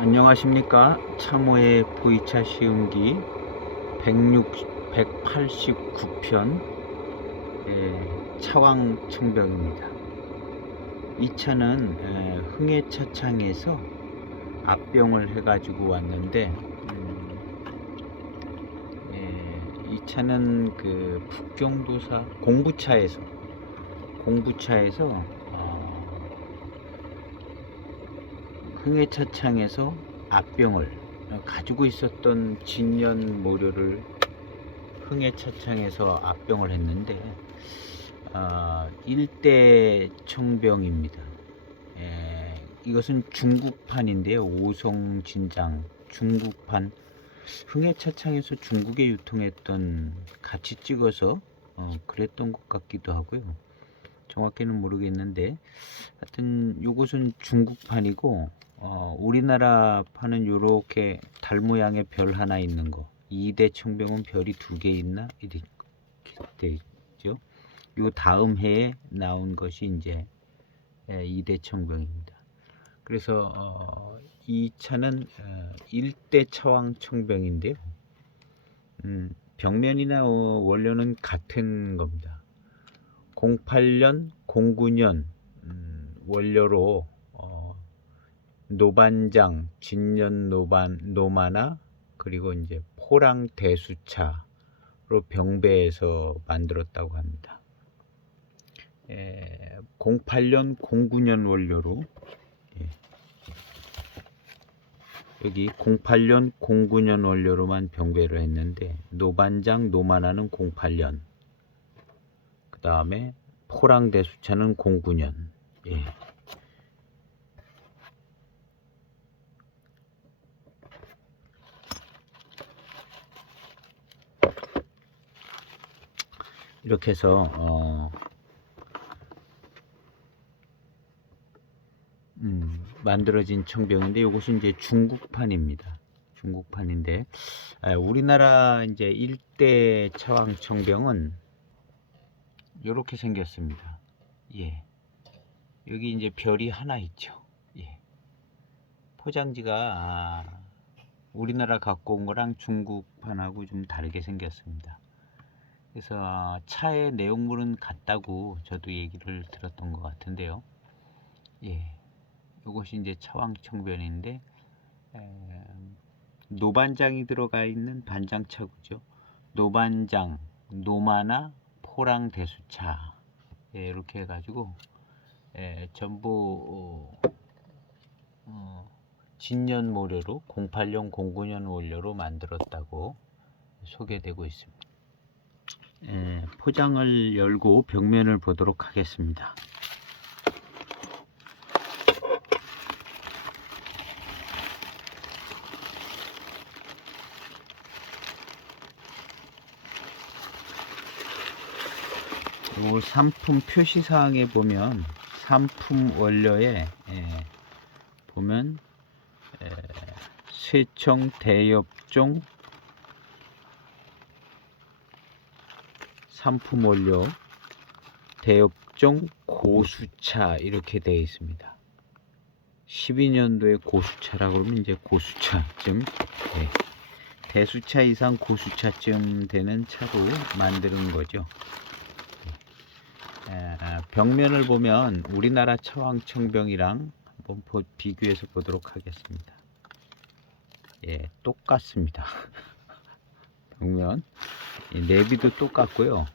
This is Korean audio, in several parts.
안녕하십니까. 참호의 보이차 시음기 189편 차왕청병입니다. 이 차는 흥해차창에서 압병을 해가지고 왔는데 이 차는 그 북경도사 공부차에서 흥해차창에서 압병을 가지고 있었던 진년 모료를 흥해차창에서 압병을 했는데 일대 청병입니다. 이것은 중국판인데요. 오송진장 중국판. 흥해차창에서 중국에 유통했던 같이 찍어서 그랬던 것 같기도 하고요. 정확히는 모르겠는데 하여튼 요것은 중국판이고 우리나라 판은 요렇게 달 모양의 별 하나 있는 거. 2대 청병은 별이 2개 있나 이렇게 돼 있죠. 요 다음 해에 나온 것이 이제 2대 청병입니다. 그래서 이 차는 1대 차왕 청병인데요. 벽면이나 원료는 같은 겁니다. 08년, 09년 원료로 노반장, 진년 노마나 그리고 이제 포랑 대수차로 병배해서 만들었다고 합니다. 08년, 09년 원료로 여기 08년, 09년 원료로만 병배를 했는데 노반장, 노마나는 08년, 그 다음에 포랑 대수차는 09년. 이렇게 해서 만들어진 청병인데 이것은 이제 중국판입니다. 중국판인데 우리나라 이제 일대 차왕 청병은 이렇게 생겼습니다. 여기 이제 별이 하나 있죠. 포장지가 우리나라 갖고 온 거랑 중국판하고 좀 다르게 생겼습니다. 그래서 차의 내용물은 같다고 저도 얘기를 들었던 것 같은데요. 이것이 이제 차왕청변인데 노반장이 들어가 있는 반장차구죠. 노반장, 노마나, 포랑 대수차 이렇게 해가지고 전부 진년 모료로 08년, 09년 원료로 만들었다고 소개되고 있습니다. 포장을 열고 벽면을 보도록 하겠습니다. 이 상품 표시사항에 보면 상품 원료에 보면 쇠청 대엽종 상품 원료 대엽종 고수차 이렇게 되어 있습니다. 12년도에 고수차라고 그러면 이제 고수차쯤 대수차 이상 고수차쯤 되는 차로 만드는 거죠. 벽면을 보면 우리나라 차왕청병이랑 한번 비교해서 보도록 하겠습니다. 똑같습니다. 벽면 내비도 똑같고요.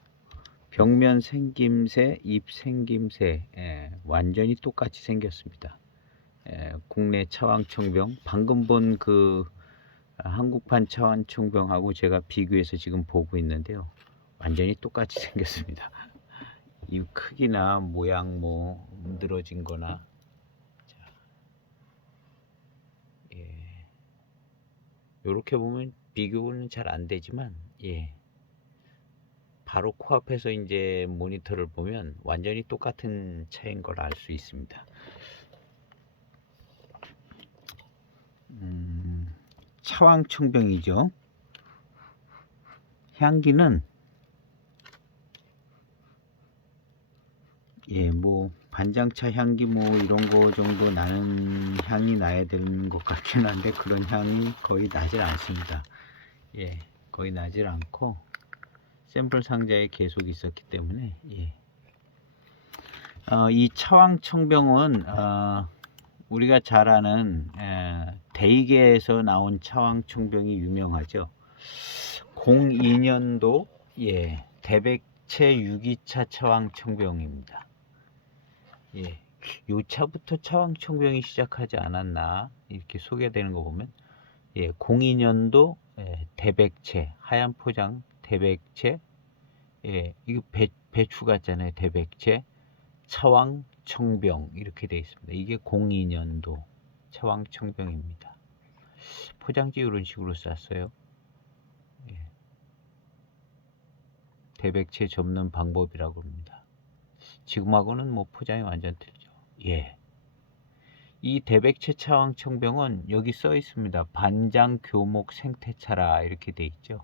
벽면 생김새, 입 생김새 완전히 똑같이 생겼습니다. 국내 차왕청병 방금 본 그 한국판 차왕청병하고 제가 비교해서 지금 보고 있는데요. 완전히 똑같이 생겼습니다. 이 크기나 모양 뭐 늘어진 거나 요렇게 보면 비교는 잘 안 되지만 바로 코앞에서 이제 모니터를 보면 완전히 똑같은 차인 걸 알 수 있습니다. 차왕청병이죠. 향기는 뭐 반장차 향기 뭐 이런 거 정도 나는 향이 나야 되는 것 같긴 한데 그런 향이 거의 나질 않습니다. 예, 거의 나질 않고 샘플 상자에 계속 있었기 때문에 예. 이 차왕청병은 우리가 잘 아는 대이계에서 나온 차왕청병이 유명하죠. 02년도 예, 대백채 6.2차 차왕청병입니다. 예, 요 차부터 차왕청병이 시작하지 않았나 이렇게 소개되는 거 보면 예, 02년도 예, 대백채 하얀 포장 대백채 예, 이거 배추 같잖아요. 대백채 차왕청병 이렇게 되어 있습니다. 이게 02년도 차왕청병입니다. 포장지 이런 식으로 쌌어요. 예. 대백채 접는 방법이라고 합니다. 지금하고는 뭐 포장이 완전 틀리죠. 예. 이 대백채 차왕청병은 여기 써 있습니다. 반장 교목 생태차라 이렇게 돼 있죠.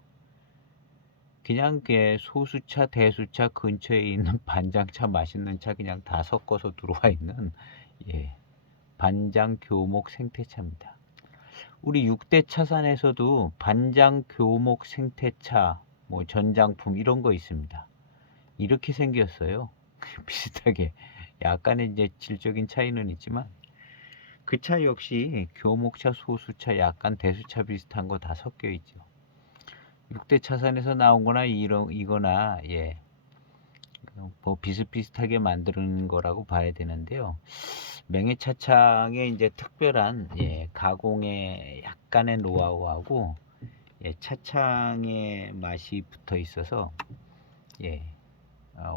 그냥 소수차 대수차 근처에 있는 반장차 맛있는 차 그냥 다 섞어서 들어와 있는 예. 반장 교목 생태차입니다. 우리 6대 차산에서도 반장 교목 생태차 뭐 전장품 이런 거 있습니다. 이렇게 생겼어요. 비슷하게 약간의 이제 질적인 차이는 있지만 그 차 역시 교목차, 소수차, 약간 대수차 비슷한 거 다 섞여 있죠. 6대 차산에서 나온 거나 이거나 예. 뭐 비슷비슷하게 만드는 거라고 봐야 되는데요. 맹해차창에 이제 특별한 예, 가공의 약간의 노하우하고 예, 차창의 맛이 붙어 있어서 예,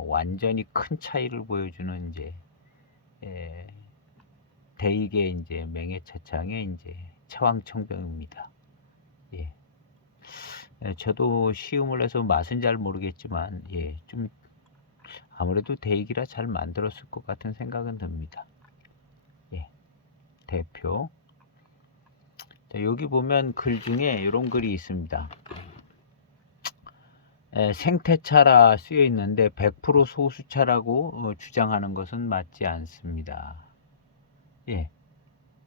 완전히 큰 차이를 보여주는 이제 예, 대익의 이제 맹해차창의 이제 차왕청병입니다. 예. 예, 저도 시음을 해서 맛은 잘 모르겠지만 예, 좀 아무래도 대익이라 잘 만들었을 것 같은 생각은 듭니다. 예, 대표. 자, 여기 보면 글 중에 이런 글이 있습니다. 생태차라 쓰여 있는데 100% 소수차라고 주장하는 것은 맞지 않습니다. 예,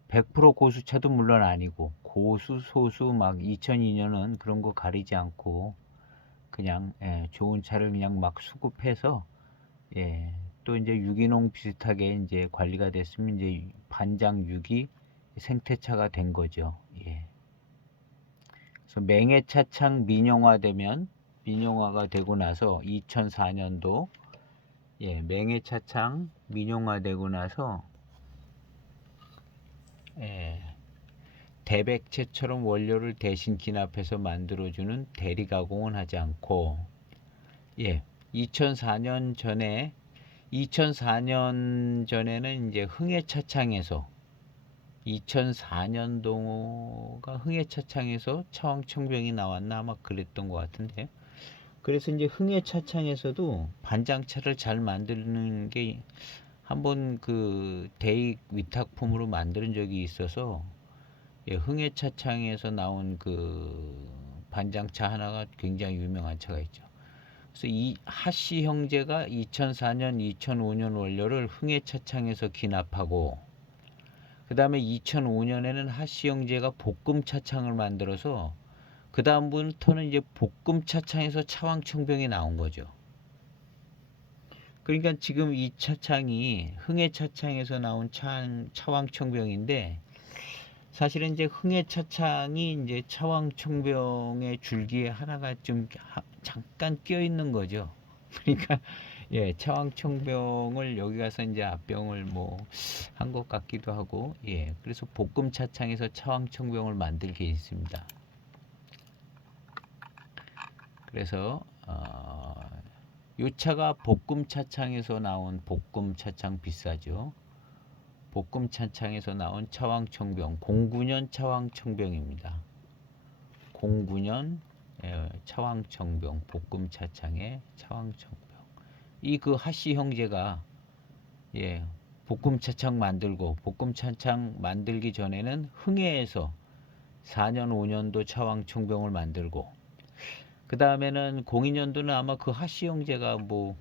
100% 고수차도 물론 아니고 고수, 소수 막 2002년은 그런 거 가리지 않고 그냥 예, 좋은 차를 그냥 막 수급해서 예, 또 이제 유기농 비슷하게 이제 관리가 됐으면 이제 반장 유기 생태차가 된 거죠. 예. 그래서 맹해차창 민영화가 되고 나서 2004년도 예, 맹해차창 민영화되고 나서 예, 대백채처럼 원료를 대신 기납해서 만들어주는 대리 가공은 하지 않고 예, 2004년 전에는 이제 흥해차창에서 2004년도가 흥해차창에서 차왕청병이 나왔나 아마 그랬던 것 같은데 그래서 이제 흥해차창에서도 반장차를 잘 만드는 게 한번 그 대익 위탁품으로 만든 적이 있어서 예, 흥해차창에서 나온 그 반장차 하나가 굉장히 유명한 차가 있죠. 그래서 이 하씨 형제가 2004년, 2005년 원료를 흥해차창에서 기납하고 그 다음에 2005년에는 하씨 형제가 볶음차창을 만들어서 그 다음부터는 이제 볶음차창에서 차왕청병이 나온 거죠. 그러니까 지금 이 차창이 흥해차창에서 나온 차왕청병인데 사실은 이제 흥해차창이 이제 차왕청병의 줄기에 하나가 좀 잠깐 끼어 있는 거죠. 그러니까 예, 차왕청병을 여기 가서 이제 앞병을 뭐 한 것 같기도 하고 예, 그래서 볶음차창에서 차왕청병을 만들게 있습니다. 그래서 요 차가 볶음차창에서 나온 볶음차창 비싸죠. 볶음차창에서 나온 차왕청병 09년 차왕청병입니다. 09년 차왕청병 볶음차창의 차왕청병 이 그 하씨 형제가 예, 볶음차창 만들기 전에는 흥해에서 4년 5년도 차왕청병을 만들고 그 다음에는 02년도는 아마 그 하씨 형제가 뭐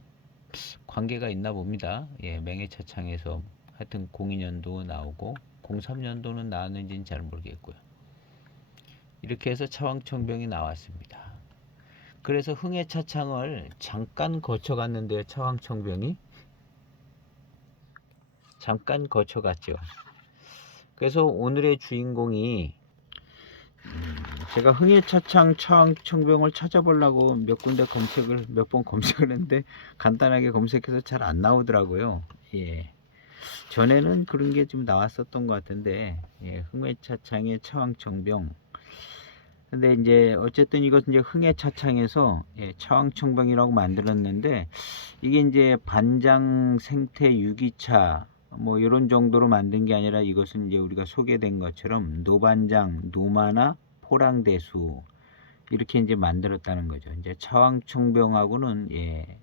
관계가 있나 봅니다. 예, 맹해차창에서 하여튼 02년도 나오고 03년도는 나왔는지는 잘 모르겠고요. 이렇게 해서 차왕청병이 나왔습니다. 그래서 흥해차창을 잠깐 거쳐갔는데요. 차왕청병이 잠깐 거쳐갔죠. 그래서 오늘의 주인공이 제가 흥해차창 차왕청병을 찾아보려고 몇 번 검색을 했는데 간단하게 검색해서 잘 안 나오더라고요. 예. 전에는 그런 게 좀 나왔었던 것 같은데, 예, 흥해차창의 차왕청병. 근데 이제 어쨌든 이것은 이제 흥해차창에서 예, 차왕청병이라고 만들었는데, 이게 이제 반장 생태 유기차 뭐 이런 정도로 만든 게 아니라, 이것은 이제 우리가 소개된 것처럼 노반장, 노마나, 포랑대수 이렇게 이제 만들었다는 거죠. 이제 차왕청병하고는 예,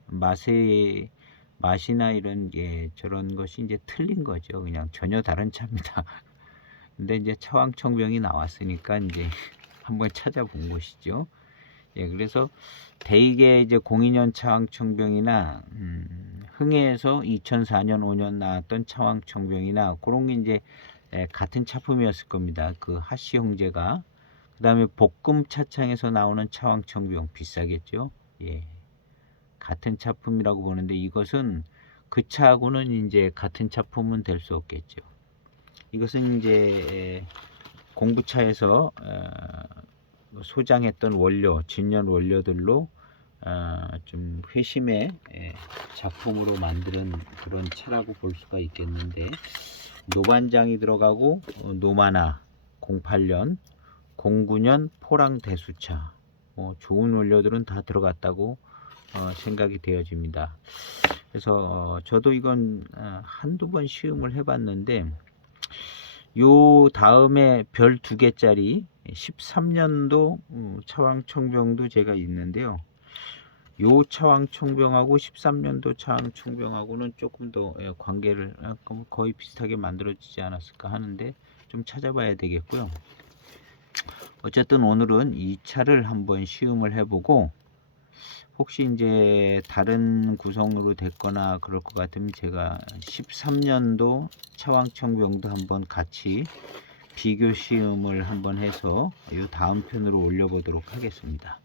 맛이나 이런 예, 저런 것이 이제 틀린 거죠. 그냥 전혀 다른 차입니다. 근데 이제 차왕청병이 나왔으니까 이제 한번 찾아본 것이죠. 예, 그래서 대개 이제 02년 차왕청병이나 흥해에서 2004년 5년 나왔던 차왕청병이나 그런 게 이제 예, 같은 차품이었을 겁니다. 그 하씨 형제가. 그 다음에 볶음 차창에서 나오는 차왕청병 비싸겠죠. 예, 같은 차품이라고 보는데, 이것은 그 차하고는 이제 같은 차품은 될 수 없겠죠. 이것은 이제 공구차에서 소장했던 원료, 진연 원료들로 좀 회심의 작품으로 만드는 그런 차라고 볼 수가 있겠는데, 노반장이 들어가고 노마나 08년, 09년 포랑 대수차, 좋은 원료들은 다 들어갔다고 생각이 되어집니다. 그래서 저도 이건 한두 번 시음을 해봤는데, 요 다음에 별 2개짜리 13년도 차왕청병도 제가 있는데요. 요 차왕청병하고 13년도 차왕청병하고는 조금 더 관계를 거의 비슷하게 만들어지지 않았을까 하는데, 좀 찾아봐야 되겠고요. 어쨌든 오늘은 이 차를 한번 시음을 해보고, 혹시 이제 다른 구성으로 됐거나 그럴 것 같으면 제가 13년도 차왕청병도 한번 같이 비교 시음을 한번 해서 이 다음 편으로 올려보도록 하겠습니다.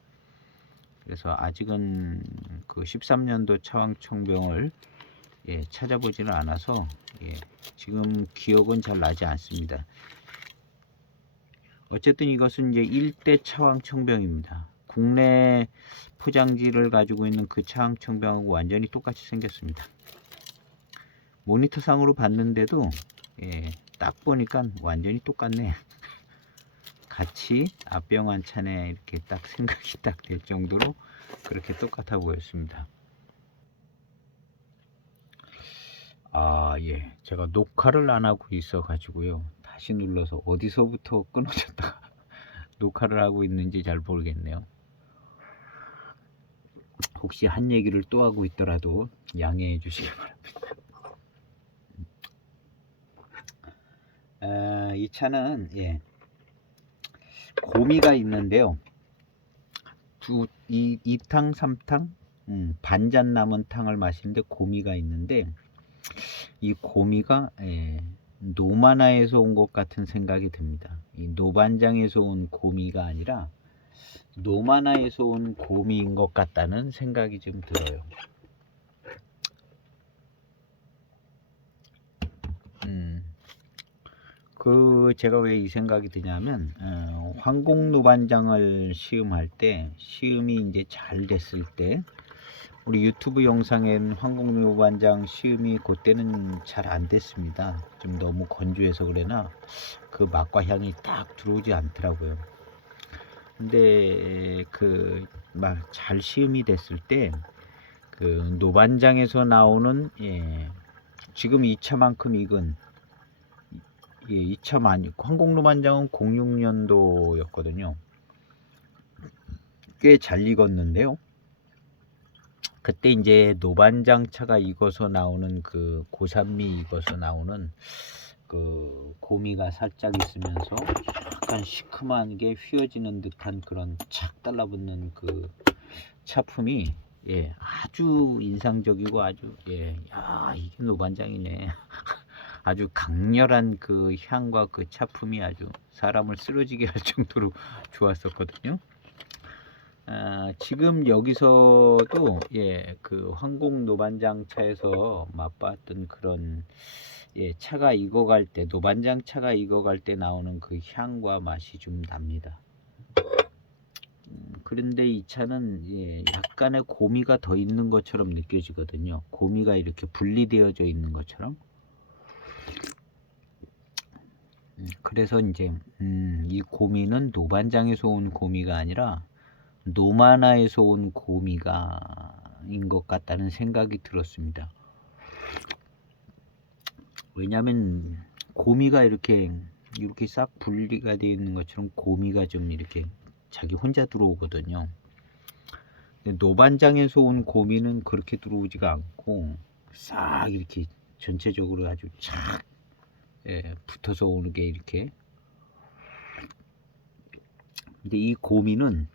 그래서 아직은 그 13년도 차왕청병을 찾아보지는 않아서 지금 기억은 잘 나지 않습니다. 어쨌든 이것은 이제 1대 차왕청병입니다. 국내 포장지를 가지고 있는 그 차왕청병하고 완전히 똑같이 생겼습니다. 모니터상으로 봤는데도 딱 보니까 완전히 똑같네. 같이 앞병 한 차네, 이렇게 딱 생각이 딱 될 정도로 그렇게 똑같아 보였습니다. 예, 제가 녹화를 안 하고 있어 가지고요, 다시 눌러서 어디서부터 끊어졌다가 녹화를 하고 있는지 잘 모르겠네요. 혹시 한 얘기를 또 하고 있더라도 양해해 주시기 바랍니다. 이 차는 고미가 있는데요. 2탕 3탕 반잔 남은 탕을 마시는데 고미가 있는데, 이 고미가 노마나에서 온 것 같은 생각이 듭니다. 이 노반장에서 온 고미가 아니라 노마나에서 온 고미인 것 같다는 생각이 좀 들어요. 제가 왜 이 생각이 드냐면, 황공노반장을 시음할 때, 시음이 이제 잘 됐을 때, 우리 유튜브 영상엔 황공노반장 시음이 그때는 잘 안 됐습니다. 좀 너무 건조해서 그래나 그 맛과 향이 딱 들어오지 않더라고요. 근데 그 막 잘 시음이 됐을 때, 그 노반장에서 나오는 지금 이 차만큼 익은 이 차 많이, 황공노반장은 06년도였거든요. 꽤 잘 익었는데요. 그때 이제 노반장 차가 익어서 나오는 그 고산미 익어서 나오는 그 고미가 살짝 있으면서 약간 시큼한 게 휘어지는 듯한 그런 착 달라붙는 그 차품이 예, 아주 인상적이고 아주 야, 이게 노반장이네. 아주 강렬한 그 향과 그 차품이 아주 사람을 쓰러지게 할 정도로 좋았었거든요. 지금 여기서도 그 황공 노반장 차에서 맛봤던 그런 차가 익어갈 때, 노반장 차가 익어갈 때 나오는 그 향과 맛이 좀 납니다. 그런데 이 차는 약간의 고미가 더 있는 것처럼 느껴지거든요. 고미가 이렇게 분리되어져 있는 것처럼. 그래서 이제 이 고미는 노반장에서 온 고미가 아니라 노마나에서 온 고미가인 것 같다는 생각이 들었습니다. 왜냐하면 고미가 이렇게 싹 분리가 되어 있는 것처럼 고미가 좀 이렇게 자기 혼자 들어오거든요. 노반장에서 온 고미는 그렇게 들어오지가 않고 싹 이렇게 전체적으로 아주 착 붙어서 오는 게 이렇게. 근데 이 고미는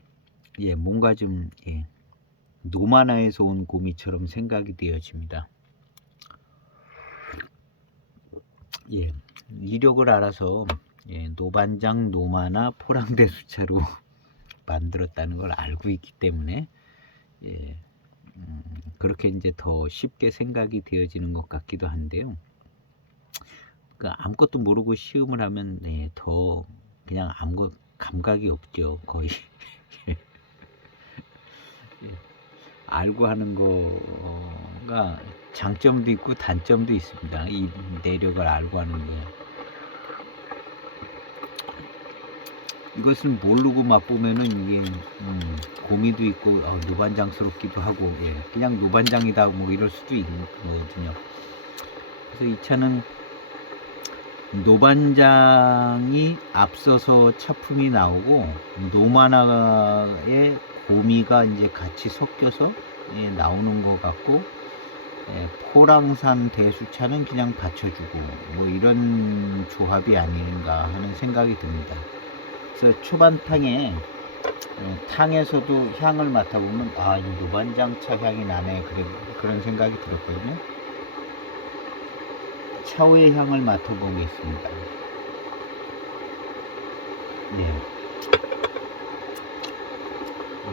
뭔가 좀 노마나에서 온 고미처럼 생각이 되어집니다. 이력을 알아서 노반장, 노마나, 포랑대수차로 만들었다는 걸 알고 있기 때문에 그렇게 이제 더 쉽게 생각이 되어지는 것 같기도 한데요. 그러니까 아무것도 모르고 시음을 하면 더 그냥 아무 감각이 없죠. 거의 알고 하는 거가 장점도 있고 단점도 있습니다. 이 내력을 알고 하는 거. 이것을 모르고 맛보면은 이게 고미도 있고 노반장스럽기도 하고 그냥 노반장이다 뭐 이럴 수도 있거든요. 그래서 이 차는 노반장이 앞서서 차품이 나오고 노마나의 고미가 이제 같이 섞여서 나오는 것 같고 포랑산 대수차는 그냥 받쳐주고 뭐 이런 조합이 아닌가 하는 생각이 듭니다. 그래서 초반탕에 탕에서도 향을 맡아보면 이 노반장차 향이 나네 그런 생각이 들었거든요. 차후의 향을 맡아보겠습니다.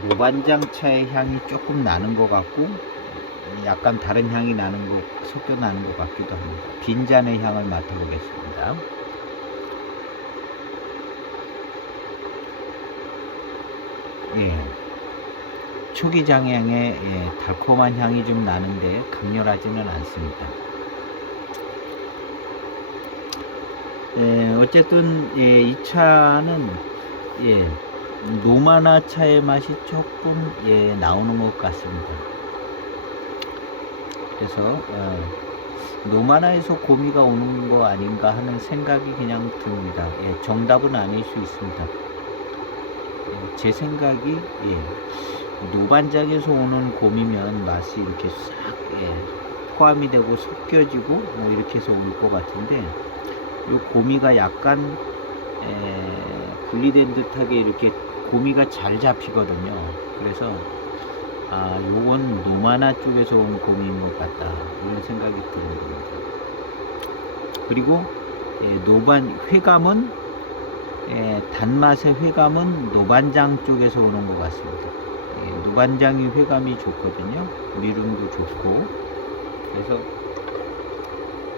노반장차의 향이 조금 나는 것 같고 약간 다른 향이 나는 것 섞여 나는 것 같기도 합니다. 빈잔의 향을 맡아보겠습니다. 초기장향의 달콤한 향이 좀 나는데 강렬하지는 않습니다. 어쨌든 이 차는 노마나 차의 맛이 조금 나오는 것 같습니다. 그래서 노마나에서 고미가 오는 거 아닌가 하는 생각이 그냥 듭니다. 정답은 아닐 수 있습니다. 제 생각이 노반장에서 오는 고미면 맛이 이렇게 싹 포함이 되고 섞여지고 뭐 이렇게 해서 올 것 같은데 이 고미가 약간 분리된 듯하게 이렇게 고미가 잘 잡히거든요. 그래서 요건 노마나 쪽에서 온 고미인 것 같다 이런 생각이 듭니다. 그리고 회감은 단맛의 회감은 노반장 쪽에서 오는 것 같습니다. 노반장이 회감이 좋거든요. 미름도 좋고. 그래서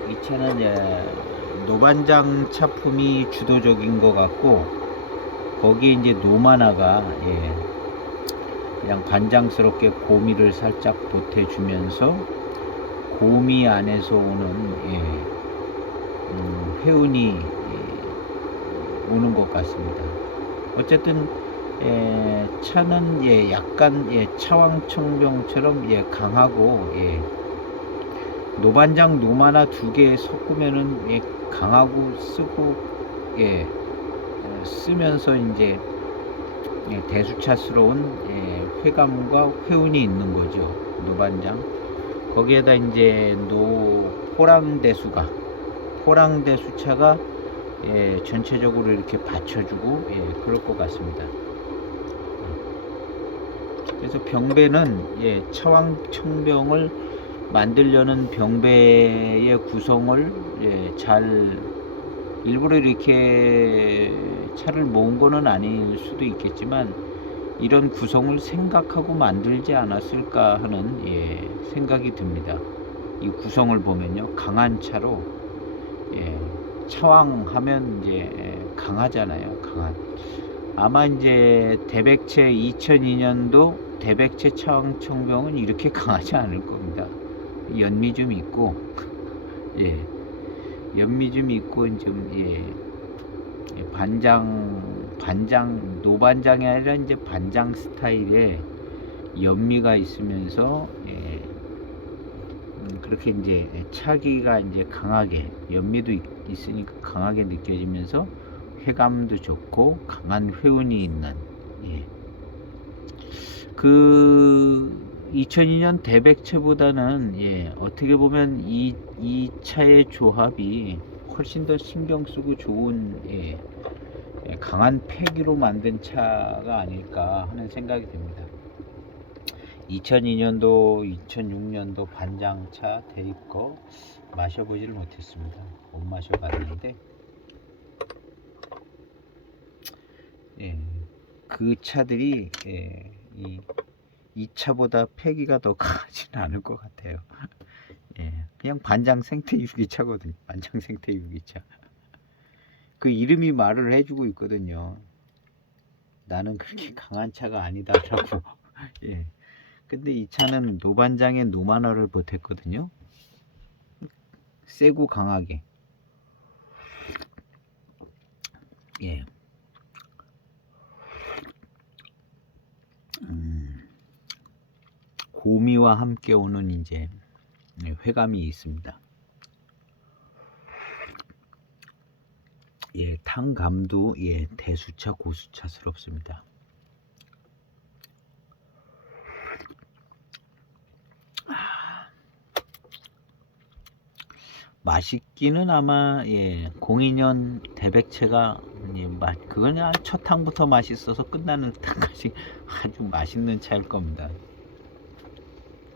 이 차는 노반장 차품이 주도적인 것 같고 거기에 이제 노마나가 그냥 반장스럽게 고미를 살짝 보태주면서 고미 안에서 오는 회운이 오는 것 같습니다. 어쨌든 차는 약간 차왕청병처럼 강하고 노반장 노마나 두 개 섞으면은 강하고 쓰고 쓰면서 이제 대수차스러운 회감과 회운이 있는 거죠. 노반장 거기에다 이제 포랑대수차가 전체적으로 이렇게 받쳐주고 그럴 것 같습니다. 그래서 병배는 차왕 청병을 만들려는 병배의 구성을 잘 일부러 이렇게 차를 모은 거는 아닐 수도 있겠지만 이런 구성을 생각하고 만들지 않았을까 하는 생각이 듭니다. 이 구성을 보면요, 강한 차로 차왕하면 이제 강하잖아요. 강한. 아마 이제 대백제 2002년도 대백제 차왕 청병은 이렇게 강하지 않을 겁니다. 연미 좀 있고 연미 좀 있고 좀 반장 노반장이 아니라 이제 반장 스타일의 연미가 있으면서 그렇게 이제 차기가 이제 강하게 연미도 있으니까 강하게 느껴지면서 회감도 좋고 강한 회운이 있는 그 2002년 대백체보다는 어떻게 보면 이 차의 조합이 훨씬 더 신경 쓰고 좋은 강한 패기로 만든 차가 아닐까 하는 생각이 듭니다. 2002년도, 2006년도 반장차 대입 거 마셔보지를 못했습니다. 못 마셔봤는데 그 차들이 이 차보다 패기가 더 강하지는 않을 것 같아요. 그냥 반장 생태 유기차거든요. 반장 생태 유기차. 그 이름이 말을 해주고 있거든요. 나는 그렇게 강한 차가 아니다라고. 근데 이 차는 노반장의 노만화를 보탰거든요. 세고 강하게. 고미와 함께 오는 이제 회감이 있습니다. 탕감도 대수차 고수차스럽습니다. 맛있기는 아마 02년 대백체가 그건 첫 탕부터 맛있어서 끝나는 탕까지 아주 맛있는 차일 겁니다.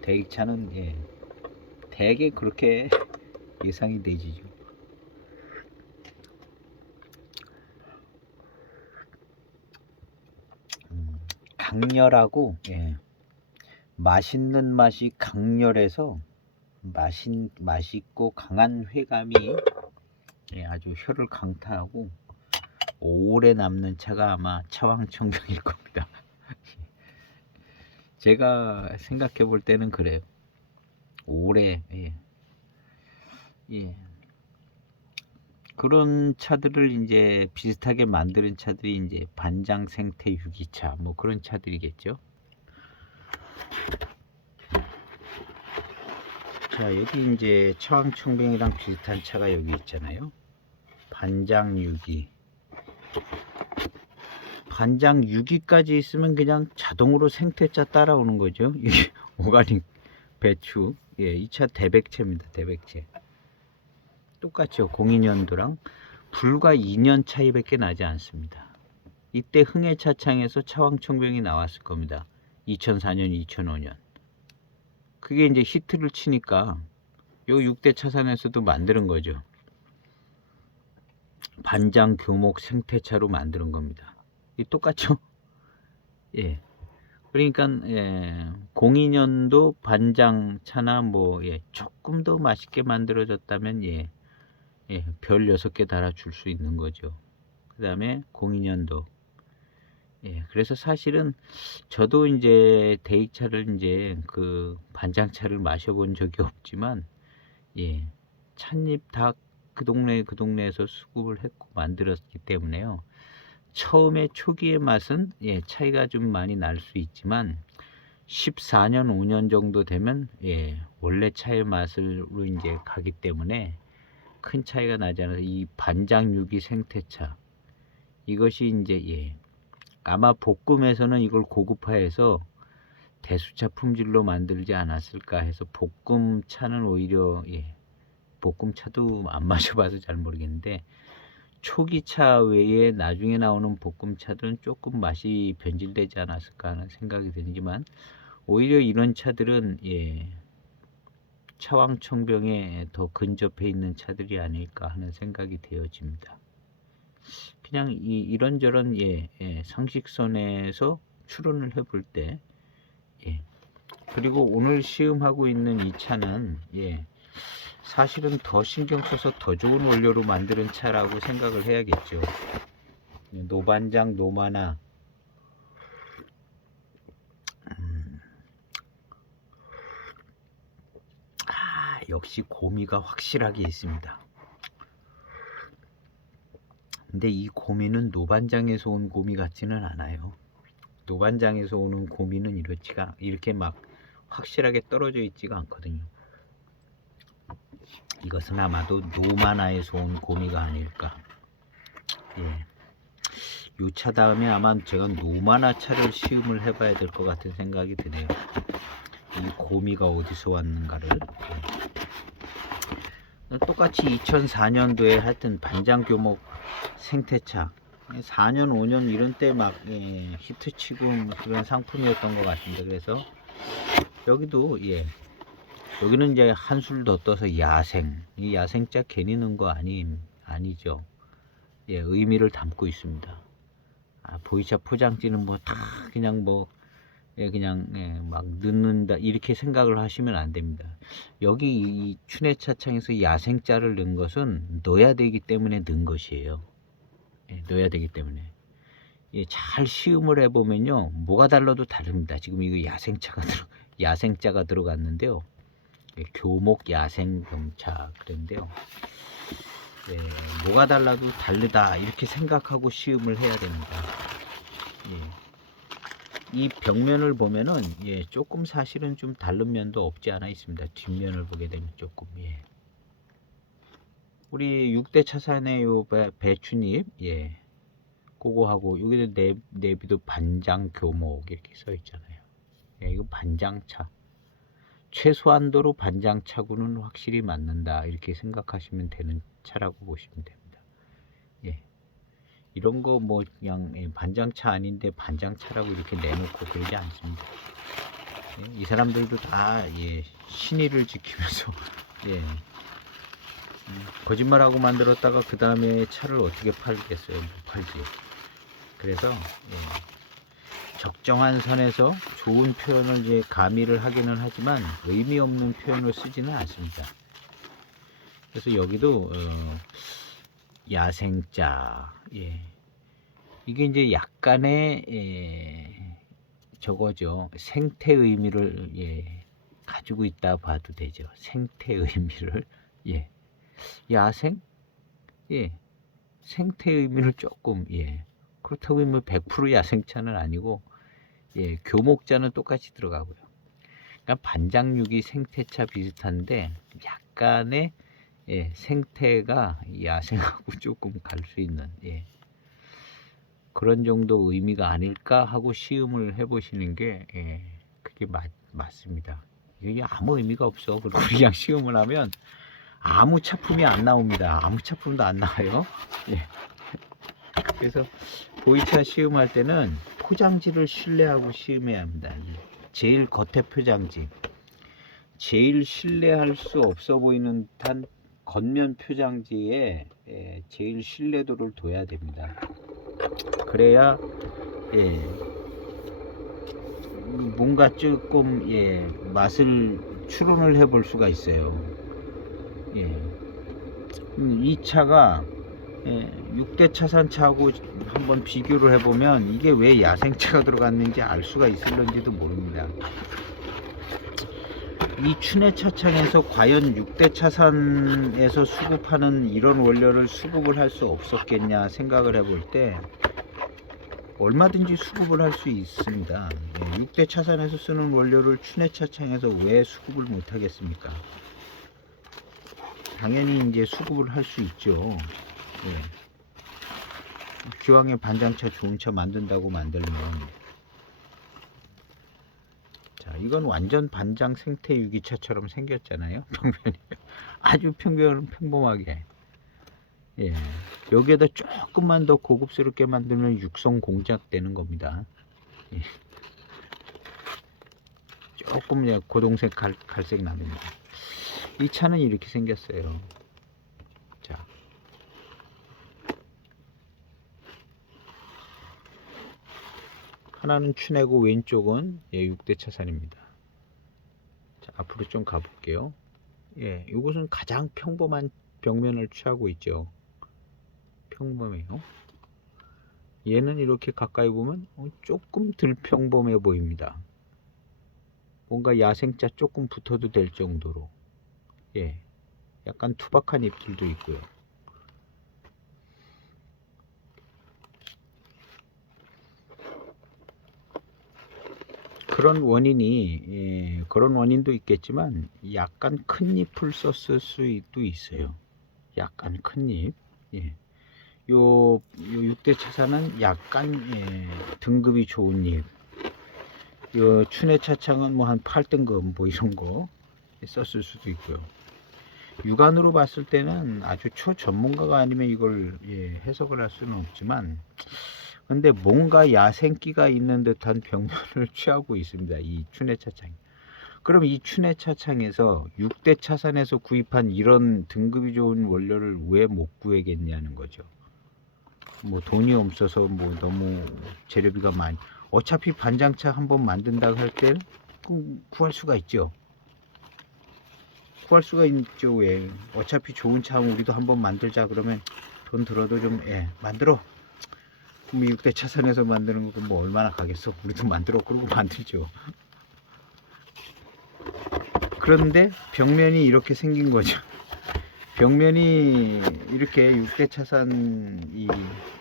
대익차는 대개 그렇게 예상이 되지죠. 강렬하고 맛있는 맛이 강렬해서 맛있고 강한 회감이 아주 혀를 강타하고 오래 남는 차가 아마 차왕청병일 겁니다. 제가 생각해 볼 때는 그래요. 오래 그런 차들을 이제 비슷하게 만드는 차들이 이제 반장 생태 유기차 뭐 그런 차들이겠죠. 자, 여기 이제 차왕청병이랑 비슷한 차가 여기 있잖아요. 반장 6기. 반장 6기까지 있으면 그냥 자동으로 생태차 따라오는 거죠. 이게 오가닉 배추. 이 차 대백체입니다. 대백체. 똑같죠. 02년도랑 불과 2년 차이밖에 나지 않습니다. 이때 흥해차창에서 차왕청병이 나왔을 겁니다. 2004년, 2005년. 그게 이제 히트를 치니까 요 6대 차선에서도 만드는 거죠. 반장 교목 생태차로 만드는 겁니다. 이 똑같죠? 그러니까 02년도 반장차나 뭐 조금 더 맛있게 만들어졌다면 별 6개 달아줄 수 있는 거죠. 그 다음에 02년도 그래서 사실은 저도 이제 대익차를 이제 그 반장차를 마셔본 적이 없지만 찻잎 다 그 동네에서 수급을 했고 만들었기 때문에요. 처음에 초기의 맛은 차이가 좀 많이 날 수 있지만 14년 5년 정도 되면 원래 차의 맛으로 이제 가기 때문에 큰 차이가 나지 않아서 이 반장 유기 생태차 이것이 이제 아마 볶음에서는 이걸 고급화해서 대수차 품질로 만들지 않았을까 해서 볶음차는 오히려 볶음차도 안 마셔봐서 잘 모르겠는데 초기차 외에 나중에 나오는 볶음차들은 조금 맛이 변질되지 않았을까 하는 생각이 들지만, 오히려 이런 차들은 차왕청병에 더 근접해 있는 차들이 아닐까 하는 생각이 되어집니다. 그냥 이런저런 상식선에서 추론을 해볼 때, 그리고 오늘 시음하고 있는 이 차는 사실은 더 신경 써서 더 좋은 원료로 만드는 차라고 생각을 해야겠죠. 노반장, 노마나, 역시 고미가 확실하게 있습니다. 근데 이 고미는 노반장에서 온 고미 같지는 않아요. 노반장에서 오는 고미는 이렇게 막 확실하게 떨어져 있지가 않거든요. 이것은 아마도 노마나에서 온 고미가 아닐까. 요 차 다음에 아마 제가 노마나 차를 시음을 해봐야 될 것 같은 생각이 드네요. 이 고미가 어디서 왔는가를. 똑같이 2004년도에 하여튼 반장교목 생태차 4년 5년 이런 때 막 히트치고 그런 상품이었던 것 같은데, 그래서 여기도 여기는 이제 한술 더 떠서 야생, 이 야생자 괜히 넣은 거 아니죠. 의미를 담고 있습니다. 보이차 포장지는 뭐 다 그냥 막 넣는다 이렇게 생각을 하시면 안 됩니다. 여기 이 춘해차창에서 야생자를 넣은 것은 넣어야 되기 때문에 넣은 것이에요. 넣어야 되기 때문에. 잘 시음을 해보면요, 뭐가 달라도 다릅니다. 지금 이거 야생자가 들어갔는데요. 교목 야생병차 그랬는데요. 뭐가 달라도 다르다 이렇게 생각하고 시음을 해야 됩니다. 이 벽면을 보면은 조금 사실은 좀 다른 면도 없지 않아 있습니다. 뒷면을 보게 되면 조금 우리 6대 차선의 요 배추잎 그거하고 여기도 내비도 반장 교목 이렇게 써 있잖아요. 이거 반장차. 최소한도로 반장차고는 확실히 맞는다 이렇게 생각하시면 되는 차라고 보시면 됩니다. 이런 거 뭐 그냥 반장차 아닌데 반장차라고 이렇게 내놓고 그러지 않습니다. 이 사람들도 다 신의를 지키면서 거짓말하고 만들었다가 그 다음에 차를 어떻게 팔겠어요? 못 팔지. 그래서 적정한 선에서 좋은 표현을 가미를 하기는 하지만 의미 없는 표현을 쓰지는 않습니다. 그래서 여기도 야생자, 이게 이제 약간의 저거죠. 생태 의미를 가지고 있다 봐도 되죠. 생태 의미를 야생, 생태 의미를 조금 그렇다고 뭐 100% 야생차는 아니고 교목자는 똑같이 들어가고요. 그러니까 반장육이 생태차 비슷한데 약간의 생태가 야생하고 조금 갈 수 있는 그런 정도 의미가 아닐까 하고 시음을 해보시는 게 그게 맞습니다. 이게 아무 의미가 없어. 그리고 그냥 시음을 하면 아무 차품이 안 나옵니다. 아무 차품도 안 나와요. 그래서 보이차 시음할 때는 포장지를 신뢰하고 시음해야 합니다. 제일 겉에 포장지, 제일 신뢰할 수 없어 보이는 듯한 겉면 표장지에 제일 신뢰도를 둬야 됩니다. 그래야 뭔가 조금 맛을 추론을 해볼 수가 있어요. 이 차가 6대 차선차하고 한번 비교를 해보면 이게 왜 야생차가 들어갔는지 알 수가 있을런지도 모릅니다. 이 춘해차창에서 과연 6대 차선에서 수급하는 이런 원료를 수급을 할 수 없었겠냐 생각을 해볼 때 얼마든지 수급을 할 수 있습니다. 6대 차선에서 쓰는 원료를 춘해차창에서 왜 수급을 못 하겠습니까? 당연히 이제 수급을 할 수 있죠. 기왕에 반장차 좋은 차 만든다고 만들면, 자, 이건 완전 반장 생태 유기차처럼 생겼잖아요. 평면이 아주 평범하게. 예, 여기에다 조금만 더 고급스럽게 만들면 육성 공작 되는 겁니다. 예, 조금 그냥 고동색 갈색 납니다. 이 차는 이렇게 생겼어요. 자, 하나는 춘해고 왼쪽은 6대 차선입니다. 자, 앞으로 좀 가볼게요. 예, 이것은 가장 평범한 벽면을 취하고 있죠. 평범해요. 얘는 이렇게 가까이 보면 조금 덜 평범해 보입니다. 뭔가 야생자 조금 붙어도 될 정도로, 예, 약간 투박한 잎들도 있고요. 그런 원인도 있겠지만 약간 큰 잎을 썼을 수도 있어요. 약간 큰 잎. 예. 요 6대 차사는 약간 등급이 좋은 잎. 요 춘해 차창은 뭐 한 8등급 뭐 이런 거 썼을 수도 있고요. 육안으로 봤을 때는 아주 초전문가가 아니면 이걸 해석을 할 수는 없지만, 근데 뭔가 야생기가 있는 듯한 벽면을 취하고 있습니다. 이 춘해차창. 그럼 이 춘해차창에서 6대 차산에서 구입한 이런 등급이 좋은 원료를 왜 못 구하겠냐는 거죠. 뭐 돈이 없어서 뭐 너무 재료비가 많이, 어차피 반장차 한번 만든다고 할 때 구할 수가 있죠. 구할 수가 있죠. 왜? 어차피 좋은 차 우리도 한번 만들자 그러면 돈 들어도 좀 만들어. 뭐 6대 차선에서 만드는 거 뭐 얼마나 가겠어. 우리도 만들어. 그러고 만들죠. 그런데 벽면이 이렇게 생긴 거죠. 벽면이 이렇게 6대 차선 이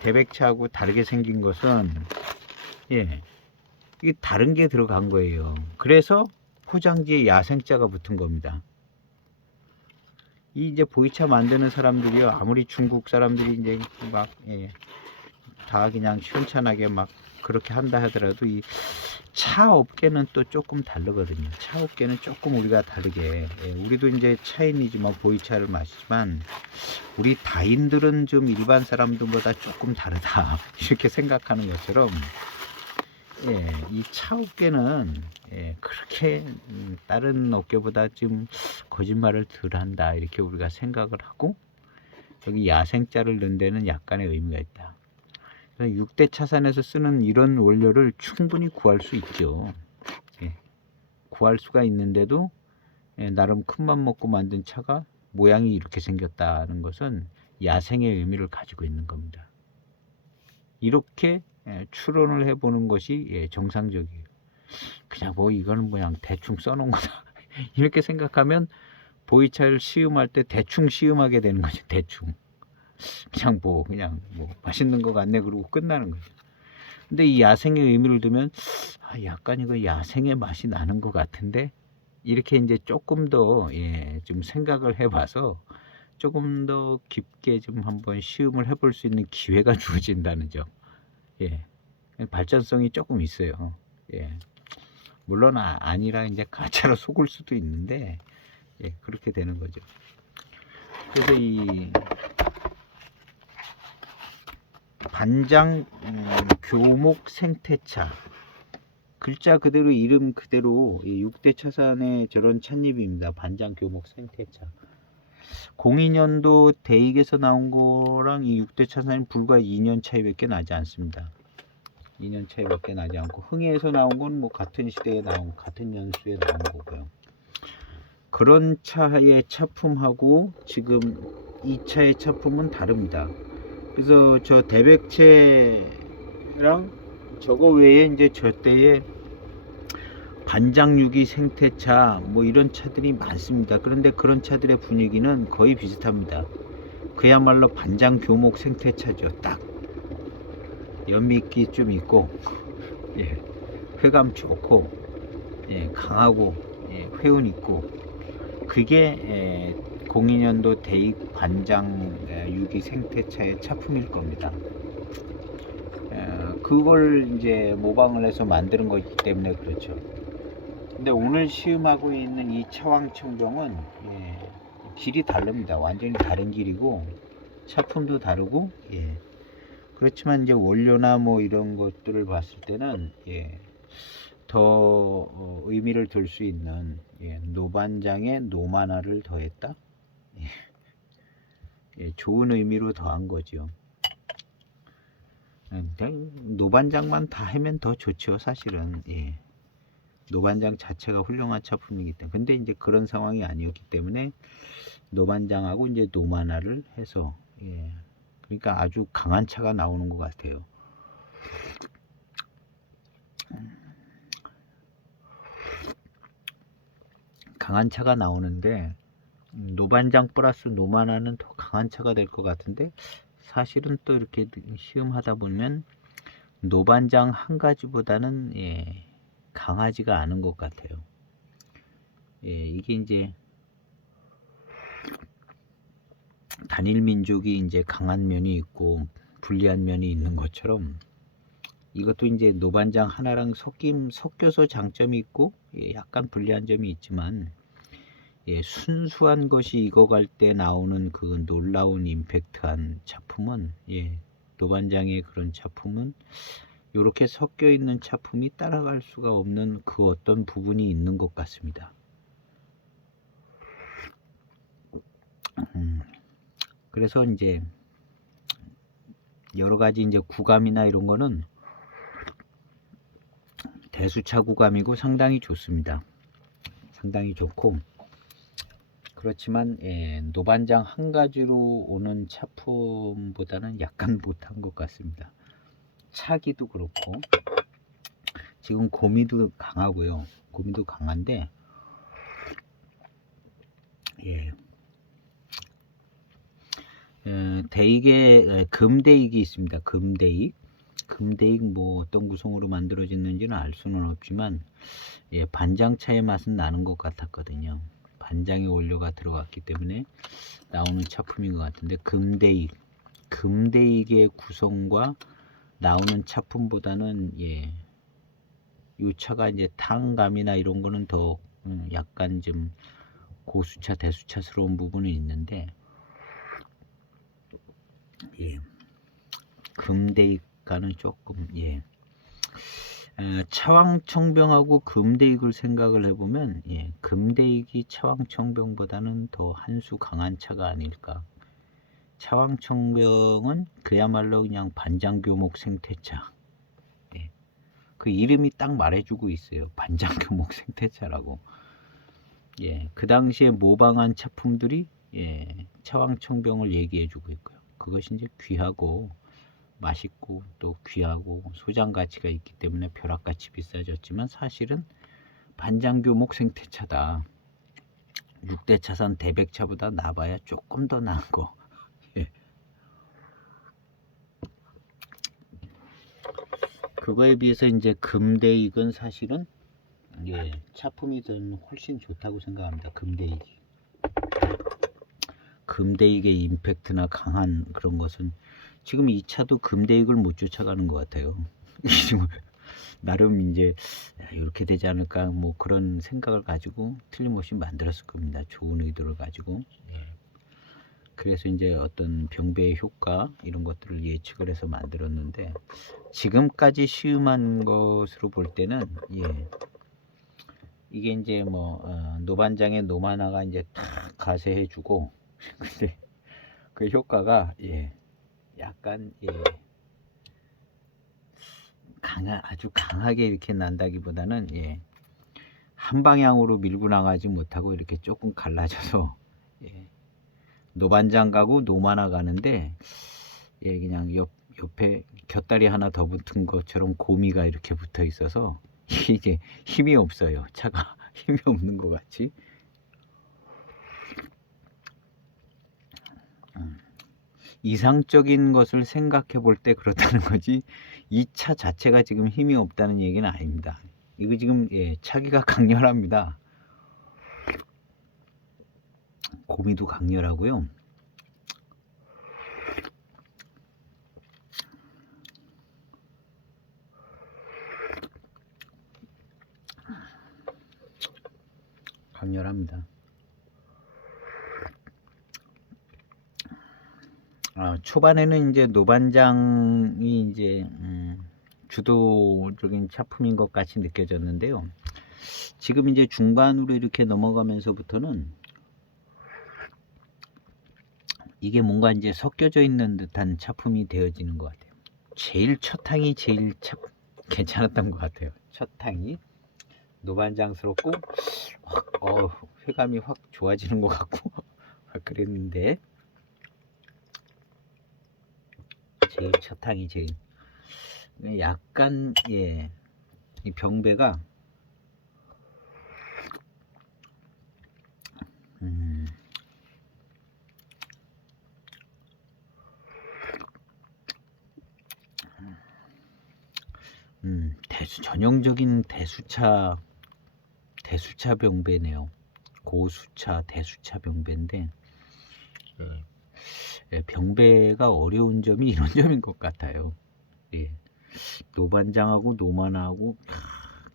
대백차하고 다르게 생긴 것은 이게 다른 게 들어간 거예요. 그래서 포장지에 야생자가 붙은 겁니다. 이 이제 보이차 만드는 사람들이요, 아무리 중국 사람들이 이제 막 다 그냥 시원찮게 막 그렇게 한다 하더라도 이 차 업계는 또 조금 다르거든요. 차 업계는 조금 우리가 다르게, 우리도 이제 차인이지만 보이차를 마시지만 우리 다인들은 좀 일반 사람들보다 조금 다르다 이렇게 생각하는 것처럼, 이 차 업계는 그렇게 다른 업계보다 좀 거짓말을 덜 한다 이렇게 우리가 생각을 하고, 여기 야생자를 넣은 데는 약간의 의미가 있다. 6대 차산에서 쓰는 이런 원료를 충분히 구할 수 있죠. 구할 수가 있는데도 나름 큰맘 먹고 만든 차가 모양이 이렇게 생겼다는 것은 야생의 의미를 가지고 있는 겁니다. 이렇게 추론을 해보는 것이 정상적이에요. 그냥 뭐 이거는 그냥 대충 써놓은 거다 이렇게 생각하면 보이차를 시음할 때 대충 시음하게 되는 거죠. 대충 그냥 뭐 맛있는 거 같네 그러고 끝나는 거죠. 근데 이 야생의 의미를 두면 약간 이거 야생의 맛이 나는 것 같은데, 이렇게 이제 조금 더 좀 생각을 해봐서 조금 더 깊게 좀 한번 시음을 해볼 수 있는 기회가 주어진다는 점. 발전성이 조금 있어요. 물론 아니라 이제 가짜로 속을 수도 있는데 그렇게 되는 거죠. 그래서 이 반장 교목 생태차, 글자 그대로 이름 그대로 6대 차산의 저런 찻잎입니다. 반장 교목 생태차. 02년도 대익에서 나온 거랑 이 6대 차산이 불과 2년 차이밖에 나지 않습니다. 2년 차이밖에 나지 않고, 흥해에서 나온 건 뭐 같은 시대에 나온, 같은 연수에 나온 거고요. 그런 차의 차품하고 지금 이 차의 차품은 다릅니다. 그래서 저 대백채랑 저거 외에 이제 저 때에 반장유기 생태차 뭐 이런 차들이 많습니다. 그런데 그런 차들의 분위기는 거의 비슷합니다. 그야말로 반장 교목 생태차죠. 딱 연미기 좀 있고 회감 좋고 강하고 회운 있고, 그게 02년도 대익 반장 유기 생태차의 차품일 겁니다. 그걸 이제 모방을 해서 만드는 거기 때문에 그렇죠. 근데 오늘 시음하고 있는 이 차왕청정은 길이 다릅니다. 완전히 다른 길이고, 차품도 다르고, 예. 그렇지만 이제 원료나 뭐 이런 것들을 봤을 때는, 예, 더 의미를 둘 수 있는, 예, 노반장에 노만화를 더했다. 예, 예, 좋은 의미로 더한 거죠. 그냥 노반장만 다 하면 더 좋죠, 사실은. 예. 노반장 자체가 훌륭한 차품이기 때문에. 근데 이제 그런 상황이 아니었기 때문에 노반장하고 이제 노만화를 해서, 예. 그러니까 아주 강한 차가 나오는 것 같아요. 강한 차가 나오는데, 노반장 플러스 노만화는 더 강한 차가 될 것 같은데, 사실은 또 이렇게 시음하다 보면 노반장 한 가지보다는, 예, 강하지가 않은 것 같아요. 예, 이게 이제 단일 민족이 이제 강한 면이 있고 불리한 면이 있는 것처럼, 이것도 이제 노반장 하나랑 섞여서 장점이 있고, 예, 약간 불리한 점이 있지만, 예, 순수한 것이 익어갈 때 나오는 그 놀라운 임팩트한 차품은, 예, 노반장의 그런 차품은 이렇게 섞여 있는 차품이 따라갈 수가 없는 그 어떤 부분이 있는 것 같습니다. 그래서 이제 여러 가지 이제 구감이나 이런 거는 대수차 구감이고 상당히 좋습니다. 상당히 좋고, 그렇지만, 예, 노반장 한 가지로 오는 차품보다는 약간 못한 것 같습니다. 차기도 그렇고, 지금 고미도 강하고요. 고미도 강한데, 예, 대익에 금대익이 있습니다. 금대익 뭐 어떤 구성으로 만들어졌는지는 알 수는 없지만, 예, 반장차의 맛은 나는 것 같았거든요. 반장의 원료가 들어갔기 때문에 나오는 차품인 것 같은데, 금대익의 구성과 나오는 차품보다는, 예, 이 차가 이제 탕감이나 이런 거는 더 약간 좀 고수차 대수차스러운 부분은 있는데, 예, 금대익과는 조금, 예, 차왕청병하고 금대익을 생각을 해보면, 예, 금대익이 차왕청병보다는 더 한 수 강한 차가 아닐까. 차왕청병은 그야말로 그냥 반장교목 생태차. 예, 그 이름이 딱 말해주고 있어요. 반장교목 생태차라고. 예, 그 당시에 모방한 차품들이, 예, 차왕청병을 얘기해주고 있고요. 그것이 이제 귀하고 맛있고 또 귀하고 소장 가치가 있기 때문에 벼락같이 비싸졌지만, 사실은 반장교목 생태차다. 6대 차선 대백차보다 나봐야 조금 더 나은 거. 예. 그거에 비해서 이제 금대익은 사실은, 예, 차품이 더 훨씬 좋다고 생각합니다. 금대익의 임팩트나 강한 그런 것은 지금 이 차도 금대익을 못 쫓아가는 것 같아요. 나름 이제 이렇게 되지 않을까 뭐 그런 생각을 가지고 틀림없이 만들었을 겁니다. 좋은 의도를 가지고. 예. 그래서 이제 어떤 병배의 효과 이런 것들을 예측을 해서 만들었는데, 지금까지 시음한 것으로 볼 때는, 예, 이게 이제 뭐 노반장의 노만화가 이제 탁 가세해주고 근데 그 효과가, 예, 약간, 예, 아주 강하게 이렇게 난다기보다는, 예, 한 방향으로 밀고 나가지 못하고 이렇게 조금 갈라져서, 예, 노반장 가고 노만화 가는데, 예, 그냥 옆에 곁다리 하나 더 붙은 것처럼 고미가 이렇게 붙어 있어서 이게 힘이 없어요. 차가 힘이 없는 것 같이. 이상적인 것을 생각해 볼 때 그렇다는 거지, 이 차 자체가 지금 힘이 없다는 얘기는 아닙니다. 이거 지금, 예, 차기가 강렬합니다. 고미도 강렬하고요. 강렬합니다. 초반에는 이제 노반장이 이제 주도적인 차품인 것 같이 느껴졌는데요. 지금 이제 중반으로 이렇게 넘어가면서부터는 이게 뭔가 이제 섞여져 있는 듯한 차품이 되어지는 것 같아요. 제일 첫 탕이 제일 괜찮았던 것 같아요. 첫 탕이 노반장스럽고 확 회감이 확 좋아지는 것 같고 그랬는데 제일 첫 탕이 제일 약간 이 병배가 전형적인 대수차 병배네요. 고수차 대수차 병배인데 병배가 어려운 점이 이런 점인 것 같아요. 노반장하고 노만하고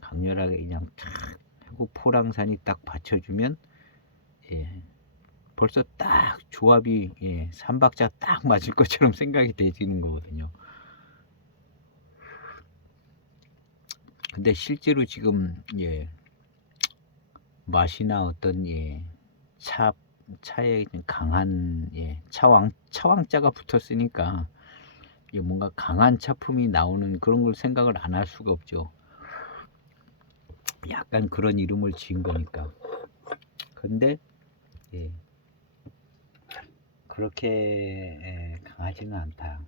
강렬하게 그냥 탁 하고 포랑산이 딱 받쳐주면 벌써 딱 조합이 3박자 딱 맞을 것처럼 생각이 되지는 거거든요. 근데 실제로 지금 맛이나 어떤 차에 강한 차왕자가 붙었으니까 뭔가 강한 차품이 나오는 그런 걸 생각을 안 할 수가 없죠. 약간 그런 이름을 지은 거니까. 근데 그렇게 강하지는 않다.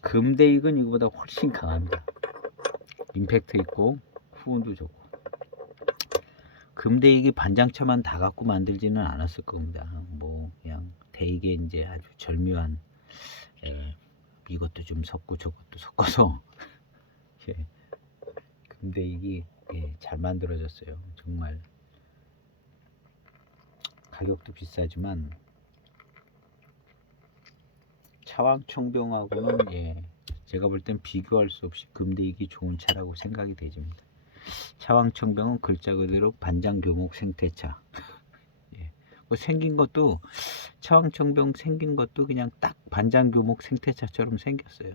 금대익은 이거보다 훨씬 강합니다. 임팩트 있고 후원도 좋고. 금대익이 반장차만 다 갖고 만들지는 않았을 겁니다. 뭐 그냥 대익에 이제 아주 절묘한 이것도 좀 섞고 저것도 섞어서 금대익이 잘 만들어졌어요. 정말 가격도 비싸지만 차왕청병하고는 제가 볼 땐 비교할 수 없이 금대익이 좋은 차라고 생각이 되집니다. 차왕청병은 글자 그대로 반장교목 생태차. 생긴 것도 차왕청병 생긴 것도 그냥 딱 반장교목 생태차처럼 생겼어요.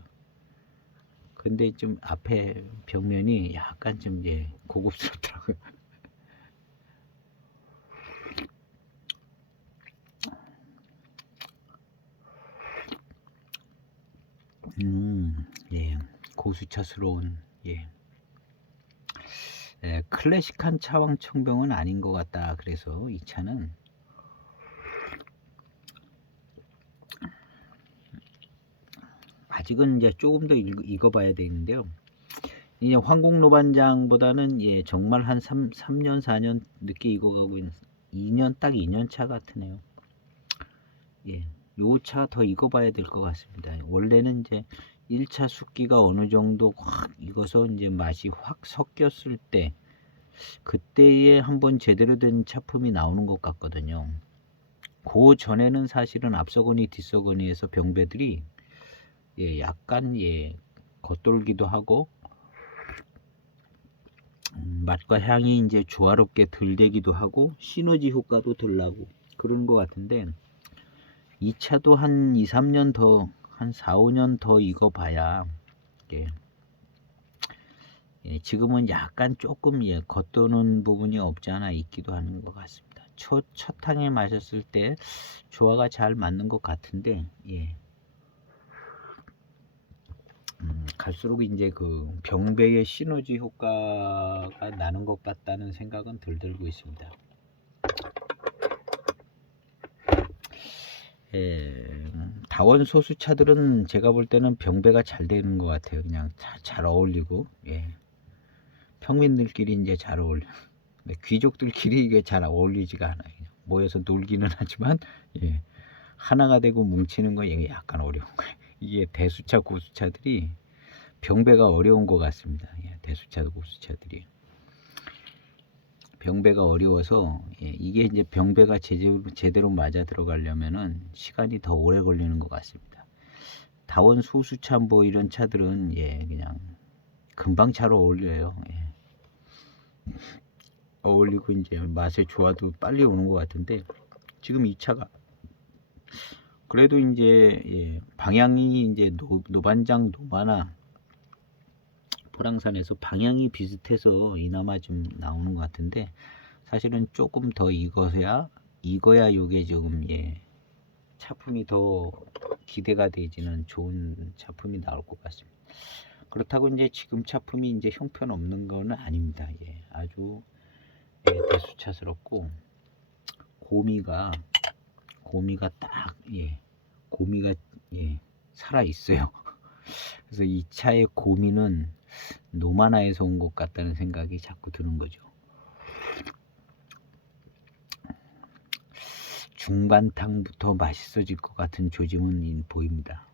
근데 좀 앞에 벽면이 약간 좀 고급스럽더라고요. 고수차스러운 클래식한 차왕청병은 아닌 것 같다. 그래서 이 차는 아직은 이제 조금 더 익어봐야 되는데요. 이제 황공노반장보다는 정말 한 3년 4년 늦게 익어가고 있는 2년 딱 2년 차 같으네요. 요 차 더 익어봐야 될 것 같습니다. 원래는 이제 1차 숙기가 어느 정도 확 익어서 이제 맛이 확 섞였을 때 그때에 한번 제대로 된 차품이 나오는 것 같거든요. 그 전에는 사실은 앞서거니 뒤서거니에서 병배들이 약간 겉돌기도 하고 맛과 향이 이제 조화롭게 덜 되기도 하고 시너지 효과도 덜 나고 그런 것 같은데 이 차도 한 2, 3년 더, 한 4, 5년 더 익어봐야 지금은 약간 조금 겉도는 부분이 없지 않아 있기도 하는 것 같습니다. 첫 탕에 마셨을 때 조화가 잘 맞는 것 같은데 갈수록 이제 그 병배의 시너지 효과가 나는 것 같다는 생각은 덜 들고 있습니다. 다원 소수차들은 제가 볼 때는 병배가 잘 되는 것 같아요. 그냥 잘 어울리고 평민들끼리 이제 잘 어울려. 귀족들끼리 이게 잘 어울리지가 않아요. 모여서 놀기는 하지만 하나가 되고 뭉치는 거 약간 어려운 거예요. 이게 대수차 고수차들이 병배가 어려운 것 같습니다. 대수차 고수차들이 병배가 어려워서 이게 이제 병배가 제대로 맞아 들어가려면은 시간이 더 오래 걸리는 것 같습니다. 다원 소수차 뭐 이런 차들은 그냥 금방 잘 어울려요. 어울리고 이제 맛의 조화도 빨리 오는 것 같은데 지금 이 차가 그래도 이제 방향이 이제 노반장 노마나 포랑산에서 방향이 비슷해서 이나마 좀 나오는 것 같은데, 사실은 조금 더 익어야 요게 조금 차품이 더 기대가 되지는 좋은 차품이 나올 것 같습니다. 그렇다고 이제 지금 차품이 이제 형편없는 거는 아닙니다. 아주 대수차스럽고 고미가 딱 고미가 살아 있어요. 그래서 이 차의 고미는 노마나에서 온 것 같다는 생각이 자꾸 드는 거죠. 중반탕부터 맛있어질 것 같은 조짐은 보입니다.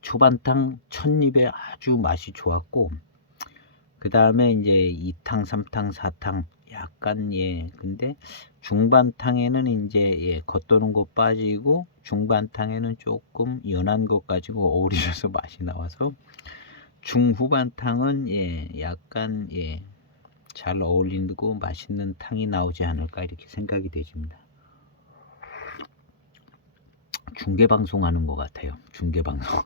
초반탕 첫 입에 아주 맛이 좋았고, 그 다음에 이제 2탕, 3탕, 4탕 약간 근데 중반탕에는 이제 겉도는 거 빠지고, 중반탕에는 조금 연한 것 가지고 어우러져서 맛이 나와서, 중후반탕은 약간 잘 어울리고 맛있는 탕이 나오지 않을까 이렇게 생각이 되집니다. 중계방송 하는 것 같아요. 중계방송.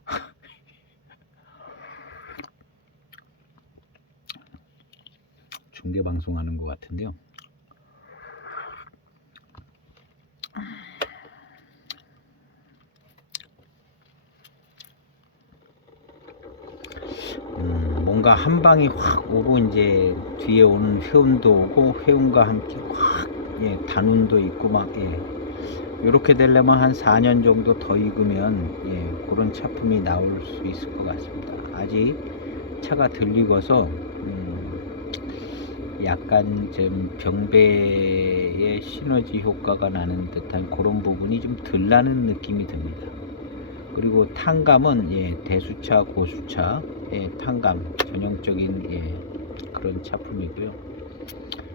중계방송 하는 것 같은데요. 뭔가 한 방이 확 오고, 이제 뒤에 오는 회운도 오고, 회운과 함께 확 단운도 있고 막 이렇게 되려면 한 4년 정도 더 익으면 그런 차품이 나올 수 있을 것 같습니다. 아직 차가 덜 익어서 약간 좀 병배의 시너지 효과가 나는 듯한 그런 부분이 좀 덜 나는 느낌이 듭니다. 그리고 탕감은 대수차, 고수차 탕감 전형적인 그런 차품이고요.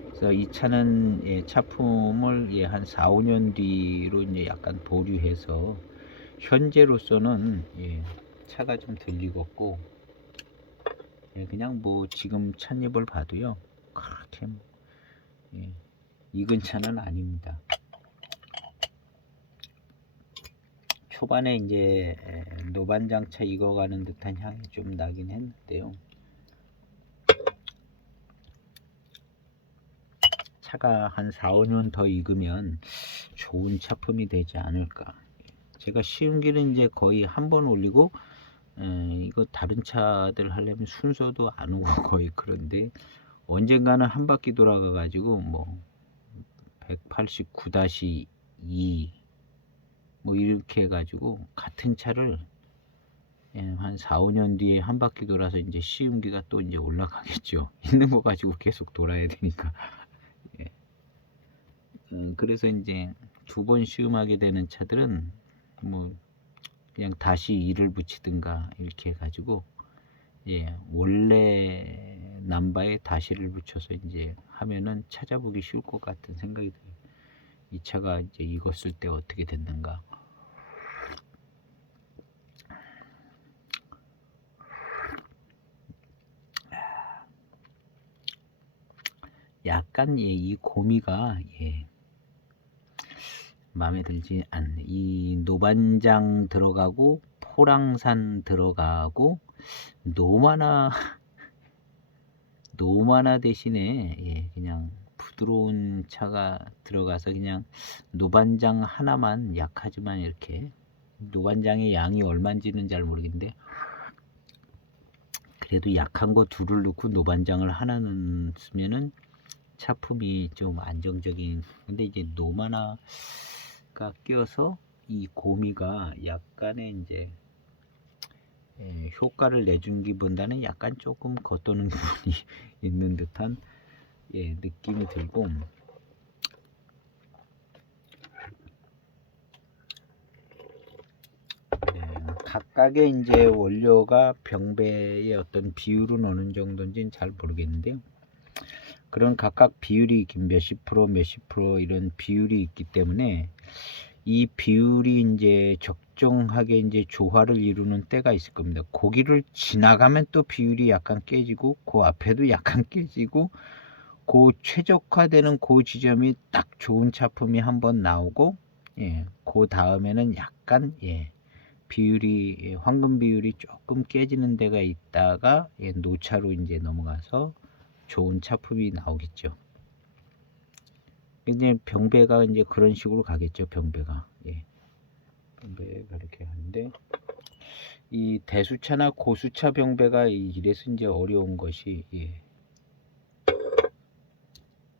그래서 이 차는 차품을 한 4, 5년 뒤로 이제 약간 보류해서, 현재로서는 차가 좀 덜 익었고, 그냥 뭐 지금 찻잎을 봐도요 그렇게 익은 차는 아닙니다. 초반에 이제 노반장차 익어가는 듯한 향이 좀 나긴 했는데요. 차가 한 4, 5년 더 익으면 좋은 차품이 되지 않을까. 제가 시음기는 이제 거의 한 번 올리고, 이거 다른 차들 하려면 순서도 안 오고 거의 그런데, 언젠가는 한 바퀴 돌아가 가지고 뭐 189-2 뭐 이렇게 해가지고 같은 차를 한 4, 5년 뒤에 한 바퀴 돌아서 이제 시음기가 또 이제 올라가겠죠. 있는 거 가지고 계속 돌아야 되니까. 그래서 이제 2번 시음하게 되는 차들은 뭐 그냥 다시 일을 붙이든가 이렇게 해가지고 원래 남바에 다시를 붙여서 이제 하면은 찾아보기 쉬울 것 같은 생각이 들어요. 이 차가 이제 익었을 때 어떻게 됐는가. 약간 이 고미가 마음에 들지 않네. 이 노반장 들어가고 포랑산 들어가고 노마나 대신에 그냥 부드러운 차가 들어가서, 그냥 노반장 하나만 약하지만 이렇게, 노반장의 양이 얼마인지는 잘 모르겠는데 그래도 약한 거 둘을 넣고 노반장을 하나는 쓰면은 차품이 좀 안정적인. 근데 이제 노마나가 껴서 이 고미가 약간의 이제 효과를 내준기보다는 약간 조금 겉도는 부분이 있는 듯한 느낌이 들고, 각각의 이제 원료가 병배의 어떤 비율은 어느 정도인지는 잘 모르겠는데요. 그런 각각 비율이 몇십 프로 몇십 프로 이런 비율이 있기 때문에 이 비율이 이제 적정하게 이제 조화를 이루는 때가 있을 겁니다. 고기를 지나가면 또 비율이 약간 깨지고 그 앞에도 약간 깨지고 그 최적화되는 그 지점이 딱 좋은 차품이 한번 나오고 그 다음에는 약간 비율이 황금 비율이 조금 깨지는 데가 있다가 노차로 이제 넘어가서 좋은 차품이 나오겠죠. 이제 병배가 이제 그런 식으로 가겠죠. 병배가 병배가 이렇게 하는데 이 대수차나 고수차 병배가 이래서 이제 어려운 것이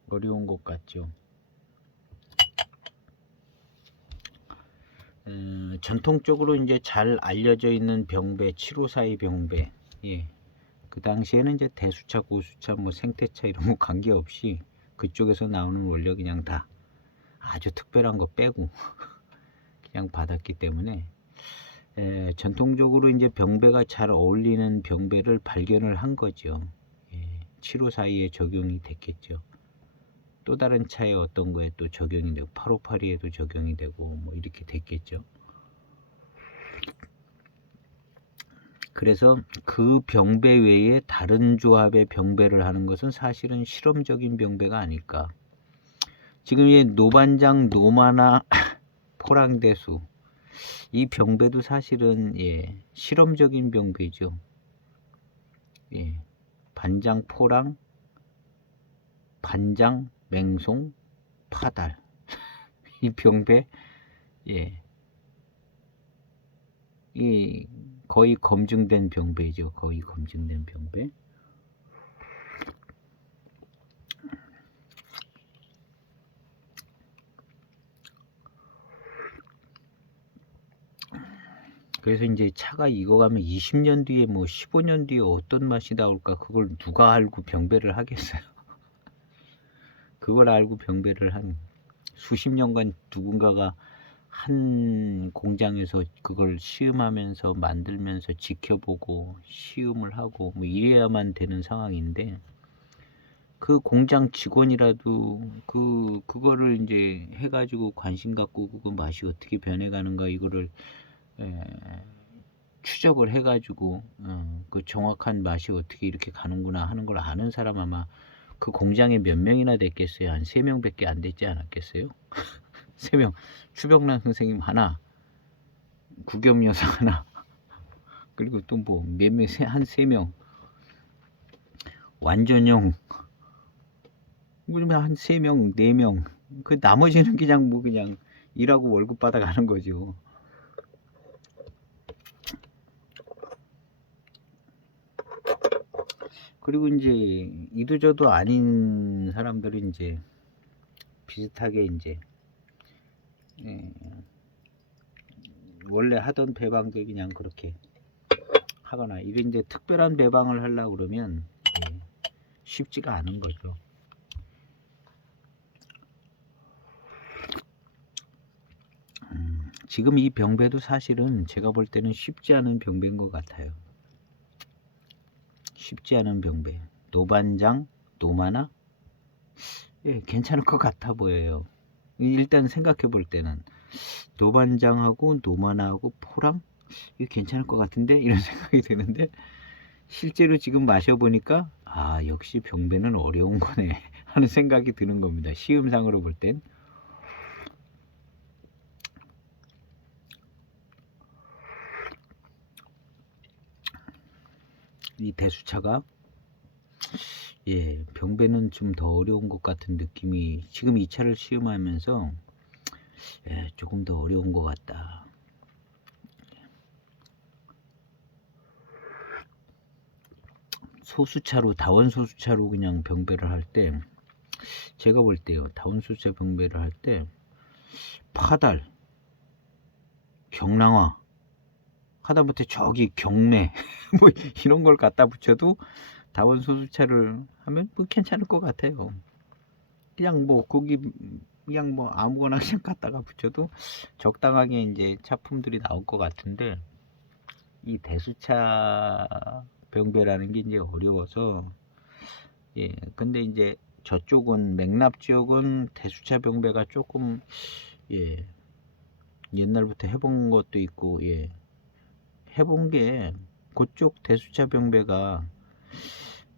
어려운 것 같죠. 전통적으로 이제 잘 알려져 있는 병배 754의 병배 그 당시에는 이제 대수차 고수차 뭐 생태차 이런 거 관계없이 그쪽에서 나오는 원료 그냥 다 아주 특별한 거 빼고 그냥 받았기 때문에 전통적으로 이제 병배가 잘 어울리는 병배를 발견을 한 거죠. 754에 적용이 됐겠죠. 또 다른 차에 어떤 거에 또 적용이 되고 858에도 적용이 되고 뭐 이렇게 됐겠죠. 그래서 그 병배 외에 다른 조합의 병배를 하는 것은 사실은 실험적인 병배가 아닐까. 지금 이 노반장, 노마나, 포랑대수 이 병배도 사실은 실험적인 병배죠. 반장, 포랑, 반장, 맹송, 파달 이 병배 이 거의 검증된 병배죠. 거의 검증된 병배. 그래서 이제 차가 익어가면 20년 뒤에 뭐 15년 뒤에 어떤 맛이 나올까 그걸 누가 알고 병배를 하겠어요. 그걸 알고 병배를 한 수십 년간 누군가가 한 공장에서 그걸 시음하면서 만들면서 지켜보고 시음을 하고 뭐 이래야만 되는 상황인데 그 공장 직원이라도 그거를 이제 해가지고 관심 갖고 그 맛이 어떻게 변해가는가 이거를 추적을 해가지고 그 정확한 맛이 어떻게 이렇게 가는구나 하는 걸 아는 사람 아마 그 공장에 몇 명이나 됐겠어요? 한 3명밖에 안 됐지 않았겠어요? 3명. 추병란 선생님 하나, 구겸 여사 하나, 그리고 또 뭐 몇 명, 한 3명. 완전형 한 3명, 4명. 그 나머지는 그냥 뭐 그냥 일하고 월급 받아가는 거죠. 그리고 이제 이도저도 아닌 사람들이 이제 비슷하게 이제 원래 하던 배방들 그냥 그렇게 하거나 이런 이제 특별한 배방을 하려고 그러면 쉽지가 않은 거죠. 지금 이 병배도 사실은 제가 볼 때는 쉽지 않은 병배인 것 같아요. 쉽지 않은 병배. 노반장, 노마나 괜찮을 것 같아 보여요. 일단 생각해 볼 때는 노반장하고 노마나하고 포랑 이거 괜찮을 것 같은데 이런 생각이 드는데 실제로 지금 마셔보니까 아 역시 병배는 어려운 거네 하는 생각이 드는 겁니다. 시음상으로 볼 땐. 이 대수차가 병배는 좀 더 어려운 것 같은 느낌이 지금 이 차를 시음하면서 조금 더 어려운 것 같다. 소수차로 다원 소수차로 그냥 병배를 할 때 제가 볼 때요 다원 소수차 병배를 할 때 파달 경랑화 하다못해 저기 경매 뭐 이런 걸 갖다 붙여도 다원 소수차를 하면 뭐 괜찮을 것 같아요. 그냥 뭐 거기 그냥 뭐 아무거나 그냥 갖다가 붙여도 적당하게 이제 차품들이 나올 것 같은데 이 대수차 병배라는 게 이제 어려워서 근데 이제 저쪽은 맥납 지역은 대수차 병배가 조금 옛날부터 해본 것도 있고, 예, 해본 게 그쪽 대수차 병배가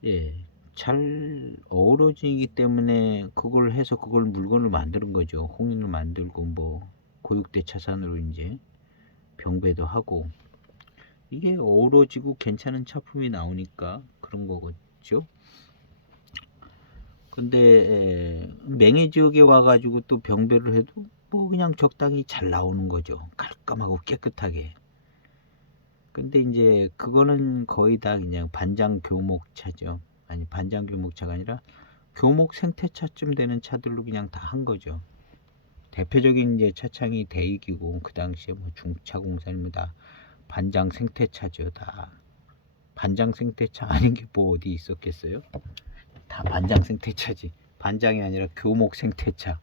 예, 잘 어우러지기 때문에 그걸 해서 그걸 물건을 만드는 거죠. 홍인을 만들고 뭐 고육대 차산으로 이제 병배도 하고 이게 어우러지고 괜찮은 차품이 나오니까 그런 거겠죠. 근데 맹해 지역에 와가지고 또 병배를 해도 뭐 그냥 적당히 잘 나오는 거죠. 깔끔하고 깨끗하게. 근데 이제 그거는 거의 다 그냥 반장 교목차죠. 아니 반장 교목차가 아니라 교목 생태차쯤 되는 차들로 그냥 다 한 거죠. 대표적인 이제 차창이 대익이고 그 당시에 뭐 중차공사입니다. 반장 생태차죠. 다 반장 생태차 아닌 게 뭐 어디 있었겠어요? 다 반장 생태차지. 반장이 아니라 교목 생태차.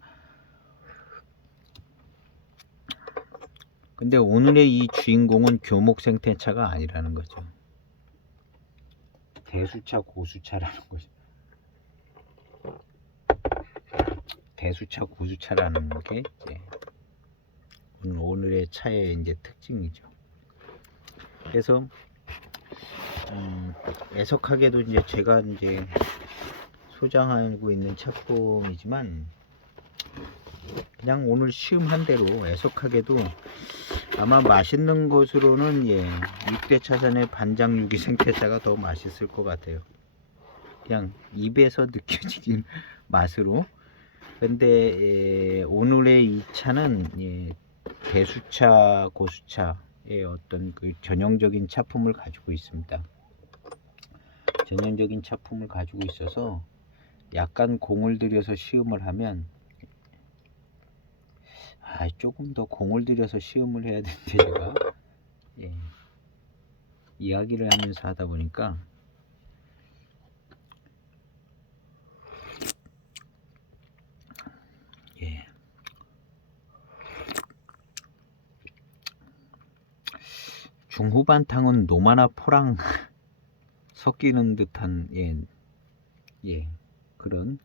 근데 오늘의 이 주인공은 교목 생태차가 아니라는 거죠. 대수차 고수차라는 거죠. 대수차 고수차라는 게 오늘의 차의 이제 특징이죠. 그래서 애석하게도 이제 제가 이제 소장하고 있는 차품이지만 그냥 오늘 시음한 대로 애석하게도 아마 맛있는 것으로는 6대 차선의 반장 유기 생태차가 더 맛있을 것 같아요. 그냥 입에서 느껴지는 맛으로. 근데 오늘의 이 차는 대수차 고수차의 어떤 그 전형적인 차품을 가지고 있습니다. 전형적인 차품을 가지고 있어서 약간 공을 들여서 시음을 하면 조금 더 공을 들여서 시음을 해야 되는데 제가 이야기를 하면서 하다 보니까 중후반탕은 노마나 포랑 섞이는 듯한 그런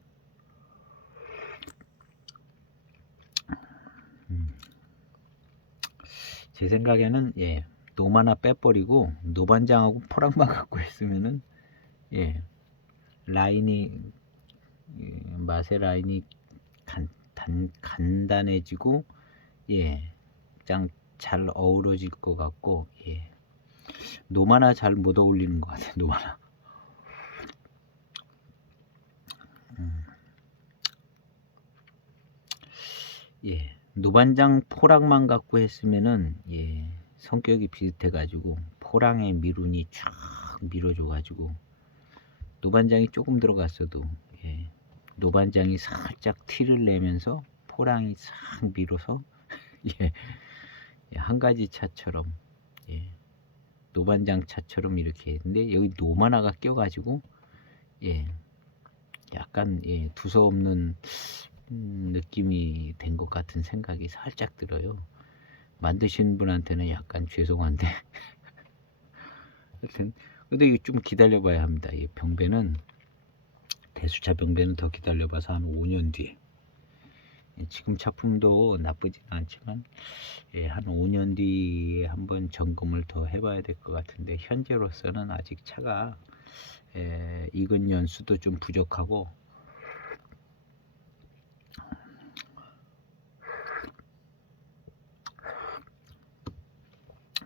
제 생각에는 노마나 빼버리고 노반장하고 포랑만 갖고 있으면은 라인이 맛의 라인이 간단해지고 잘 어우러질 것 같고 노마나 잘 못 어울리는 것 같아요. 노마나. 노반장 포랑만 갖고 했으면은 성격이 비슷해 가지고 포랑의 미룬이 쫙 밀어줘 가지고 노반장이 조금 들어갔어도 노반장이 살짝 티를 내면서 포랑이 싹 밀어서 한 가지 차처럼 노반장 차처럼 이렇게 했는데 여기 노마나가 껴가지고 약간 두서없는 느낌이 된 것 같은 생각이 살짝 들어요. 만드신 분한테는 약간 죄송한데 하여튼 근데 이거 좀 기다려 봐야 합니다. 이 병배는 대수차 병배는 더 기다려 봐서 한 5년 뒤에 지금 차품도 나쁘진 않지만 한 5년 뒤에 한번 점검을 더 해봐야 될 것 같은데 현재로서는 아직 차가 익은 연수도 좀 부족하고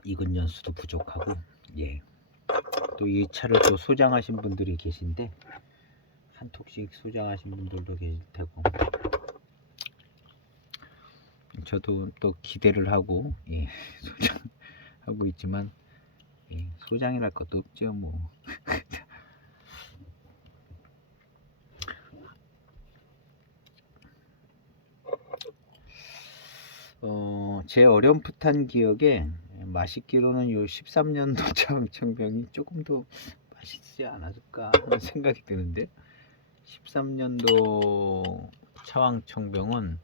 익은 연수도 부족하고 또 이 차를 또 소장하신 분들이 계신데 한 톡씩 소장하신 분들도 계실 테고 저도 또 기대를 하고 소장하고 있지만 소장이랄 것도 없죠 뭐. 제 어렴풋한 기억에 맛있기로는 요 13년도 차왕청병이 조금 더 맛있지 않았을까 하는 생각이 드는데 13년도 차왕청병은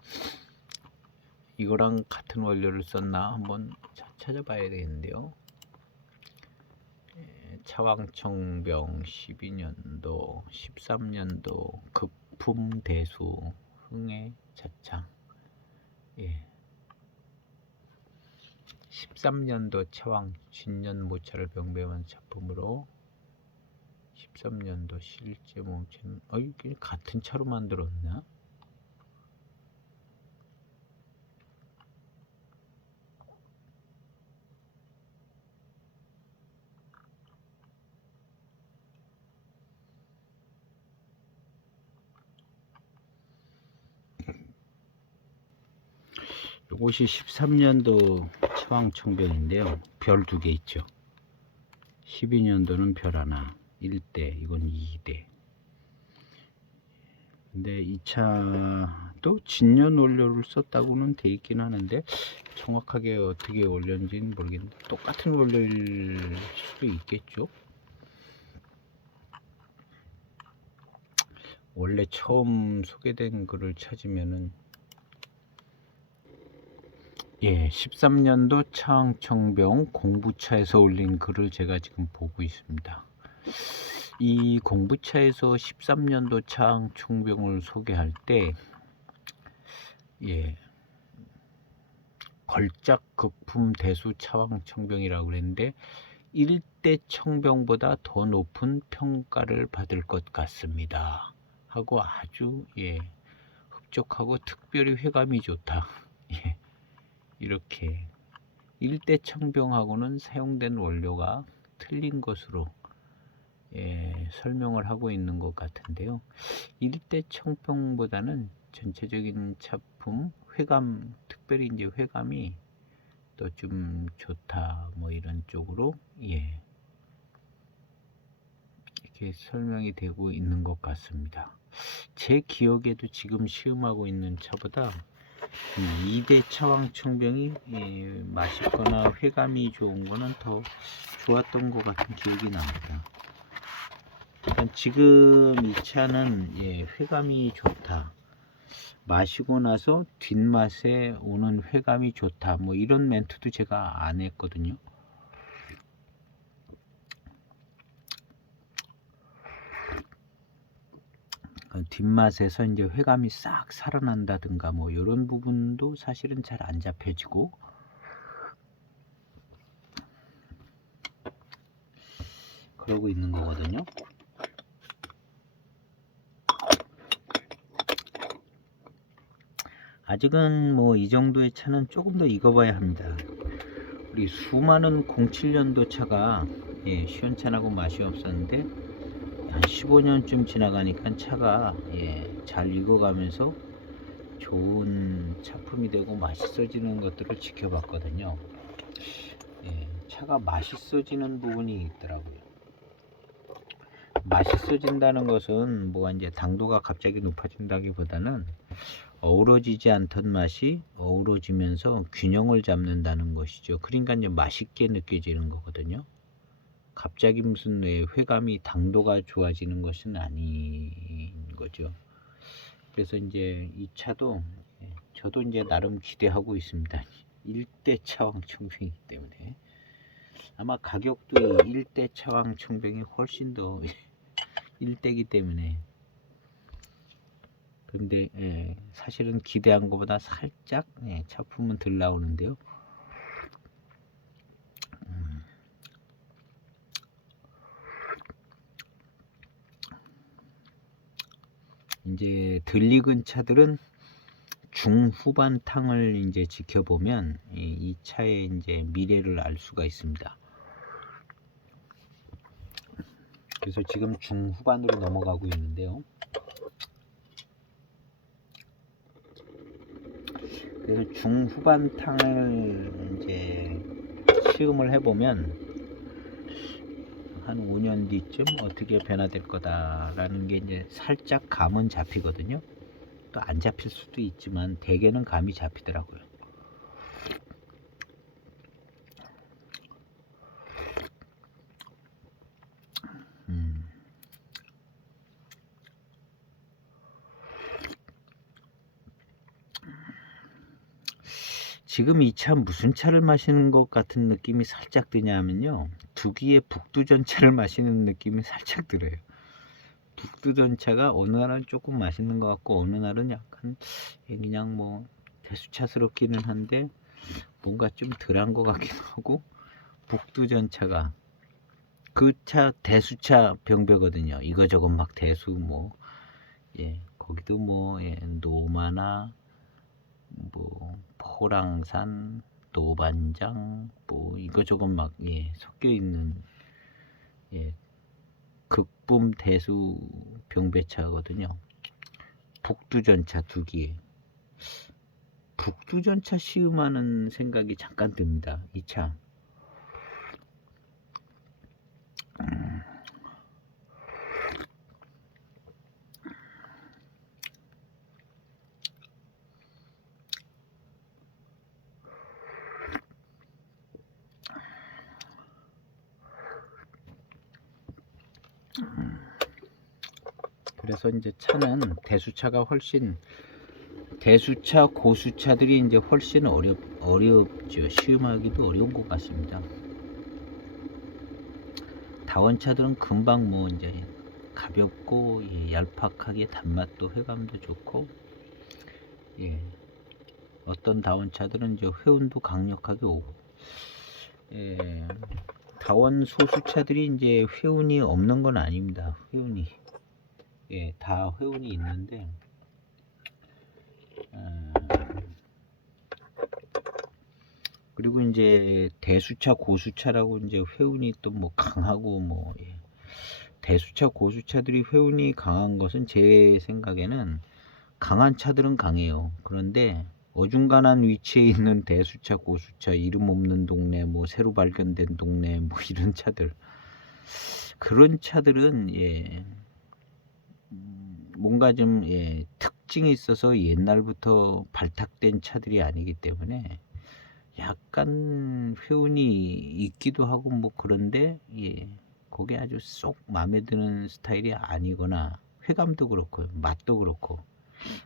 이거랑 같은 원료를 썼나 한번 찾아봐야 되겠는데요. 차왕청병 12년도 13년도 급품대수 흥해 차창 13년도 차왕 신년 모차를 병배한 작품으로 13년도 실제 몸체는 이게 같은 차로 만들었나? 이것이 13년도 차왕청병인데요. 별 2개 있죠. 12년도는 별 하나, 1대, 이건 2대. 근데 이 차도 진년 원료를 썼다고는 돼 있긴 하는데 정확하게 어떻게 원료인지는 모르겠는데 똑같은 원료일 수도 있겠죠. 원래 처음 소개된 글을 찾으면은 13년도 차왕청병 공부차에서 올린 글을 제가 지금 보고 있습니다. 이 공부차에서 13년도 차왕청병을 소개할 때 걸작 극품 대수 차왕청병이라고 그랬는데 1대 청병보다 더 높은 평가를 받을 것 같습니다 하고 아주 흡족하고 특별히 회감이 좋다 이렇게 1대 청병하고는 사용된 원료가 틀린 것으로 설명을 하고 있는 것 같은데요. 1대 청병보다는 전체적인 작품 회감, 특별히 이제 회감이 또 좀 좋다 뭐 이런 쪽으로 이렇게 설명이 되고 있는 것 같습니다. 제 기억에도 지금 시음하고 있는 차보다 2대 차왕청병이 맛있거나 회감이 좋은 거는 더 좋았던 것 같은 기억이 납니다. 일단 지금 이 차는 회감이 좋다, 마시고 나서 뒷맛에 오는 회감이 좋다 뭐 이런 멘트도 제가 안 했거든요. 뒷맛에서 이제 회감이 싹 살아난다든가 뭐 이런 부분도 사실은 잘 안 잡혀지고 그러고 있는 거거든요. 아직은 뭐 이 정도의 차는 조금 더 익어봐야 합니다. 우리 수많은 07년도 차가 시원찮하고 맛이 없었는데 한 15년쯤 지나가니까 차가 잘 익어가면서 좋은 차품이 되고 맛있어지는 것들을 지켜봤거든요. 차가 맛있어지는 부분이 있더라고요. 맛있어진다는 것은 뭐가 이제 당도가 갑자기 높아진다기보다는 어우러지지 않던 맛이 어우러지면서 균형을 잡는다는 것이죠. 그러니까 이제 맛있게 느껴지는 거거든요. 갑자기 무슨 회감이 당도가 좋아지는 것은 아닌 거죠. 그래서 이제 이 차도 저도 이제 나름 기대하고 있습니다. 1대 차왕청병이기 때문에 아마 가격도 1대 차왕청병이 훨씬 더 1대이기 때문에 근데 사실은 기대한 것보다 살짝 차품은 덜 나오는데요. 이제 덜 익은 차들은 중후반 탕을 이제 지켜보면 이 차의 이제 미래를 알 수가 있습니다. 그래서 지금 중후반으로 넘어가고 있는데요. 그래서 중후반 탕을 이제 시음을 해보면 한 5년 뒤쯤 어떻게 변화될 거다라는 게 이제 살짝 감은 잡히거든요. 또 안 잡힐 수도 있지만 대개는 감이 잡히더라고요. 지금 이 차 무슨 차를 마시는 것 같은 느낌이 살짝 드냐면요, 두기의 북두전차를 마시는 느낌이 살짝 들어요. 북두전차가 어느 날은 조금 맛있는 것 같고 어느 날은 약간 그냥 뭐 대수차스럽기는 한데 뭔가 좀 덜한 것 같기도 하고. 북두전차가 그 차 대수차 병배거든요. 이거저것 막 대수 뭐 거기도 뭐 노마나 뭐 포랑산 노반장 뭐 이거저것 막 섞여 있는 극붐 대수 병배차거든요. 북두전차 2기. 북두전차 시음하는 생각이 잠깐 듭니다. 이 차. 그래서 이제 차는 대수차가 훨씬 대수차 고수차들이 이제 훨씬 어렵죠. 시음하기도 어려운 것 같습니다. 다원차들은 금방 뭐 이제 가볍고 얄팍하게 단맛도 회감도 좋고 어떤 다원차들은 이제 회운도 강력하게 오고 다원 소수차들이 이제 회운이 없는 건 아닙니다. 회운이 다 회운이 있는데 그리고 이제 대수차 고수차라고 이제 회운이 또 뭐 강하고 뭐 대수차 고수차들이 회운이 강한 것은 제 생각에는 강한 차들은 강해요. 그런데 어중간한 위치에 있는 대수차 고수차 이름 없는 동네 뭐 새로 발견된 동네 뭐 이런 차들 그런 차들은 뭔가 좀 특징이 있어서 옛날부터 발탁된 차들이 아니기 때문에 약간 회운이 있기도 하고 뭐 그런데 그게 아주 쏙 마음에 드는 스타일이 아니거나 회감도 그렇고 맛도 그렇고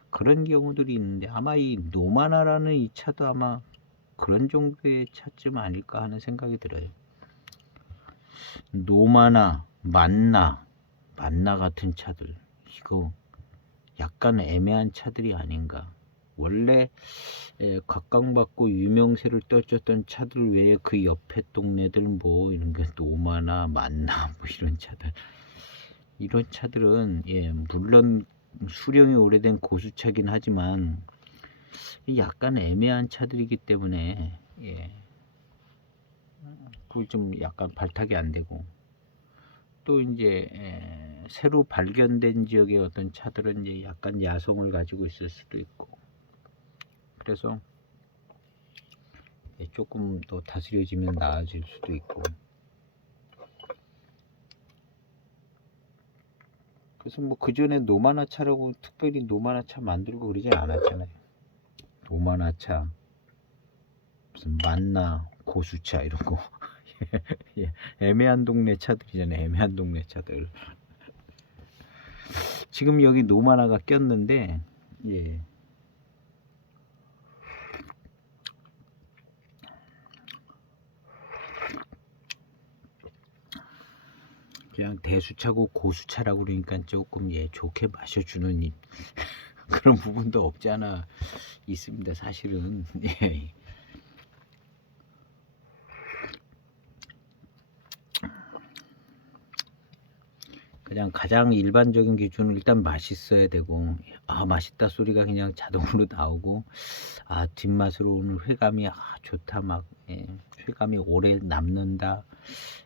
그런 경우들이 있는데 아마 이 노마나라는 이 차도 아마 그런 정도의 차쯤 아닐까 하는 생각이 들어요. 노마나 만나 같은 차들 이거 약간 애매한 차들이 아닌가. 원래 각광받고 유명세를 떨쳤던 차들 외에 그 옆에 동네들 뭐 이런 게 노마나 만나 뭐 이런 차들은 물론 수령이 오래된 고수차긴 하지만 약간 애매한 차들이기 때문에 그걸 좀 약간 발탁이 안 되고 또 이제 새로 발견된 지역의 어떤 차들은 이제 약간 야성을 가지고 있을 수도 있고 그래서 조금 더 다스려지면 나아질 수도 있고 그래서 뭐 그전에 노마나 차라고 특별히 노마나 차 만들고 그러지 않았잖아요. 노마나 차 무슨 만나 고수차 이런 거 애매한 동네 차들이잖아요. 애매한 동네 차들. 지금 여기 노마나가 꼈는데 그냥 대수차고 고수차라고 그러니까 조금 좋게 마셔주는 그런 부분도 없지 않아 있습니다. 사실은 그냥 가장 일반적인 기준은 일단 맛있어야 되고 맛있다 소리가 그냥 자동으로 나오고 뒷맛으로 오는 회감이 좋다 막 회감이 오래 남는다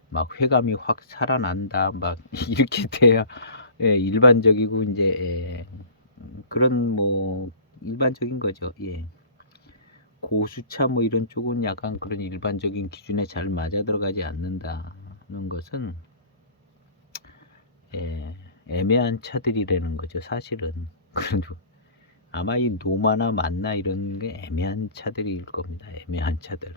막 회감이 확 살아난다 막 이렇게 돼야 일반적이고 이제 그런 뭐 일반적인 거죠. 고수차 뭐 이런 쪽은 약간 그런 일반적인 기준에 잘 맞아 들어가지 않는다는 것은 애매한 차들이라는 거죠. 사실은 그래도 아마 이 노마나 만나 이런 게 애매한 차들일 겁니다. 애매한 차들.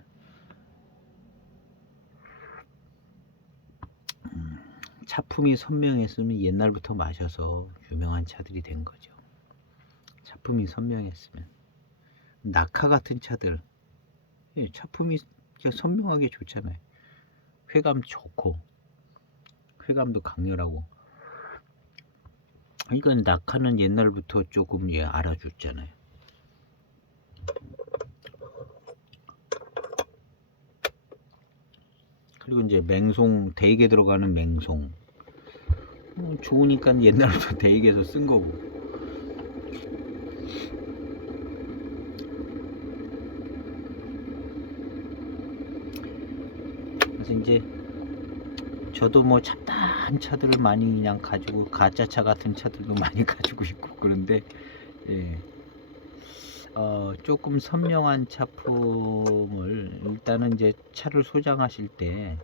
차품이 선명했으면 옛날부터 마셔서 유명한 차들이 된 거죠. 차품이 선명했으면 낙하 같은 차들 차품이 선명하게 좋잖아요. 회감 좋고 회감도 강렬하고 그러니까 낙하는 옛날부터 조금 알아줬잖아요. 그리고 이제 맹송, 대익에 들어가는 맹송. 좋으니까 옛날부터 대익에서 쓴 거고. 그래서 이제 저도 뭐 잡다한 차들을 많이 그냥 가지고, 가짜차 같은 차들도 많이 가지고 있고 그런데, 예. 조금 선명한 차품을 일단은 이제 차를 소장하실 때,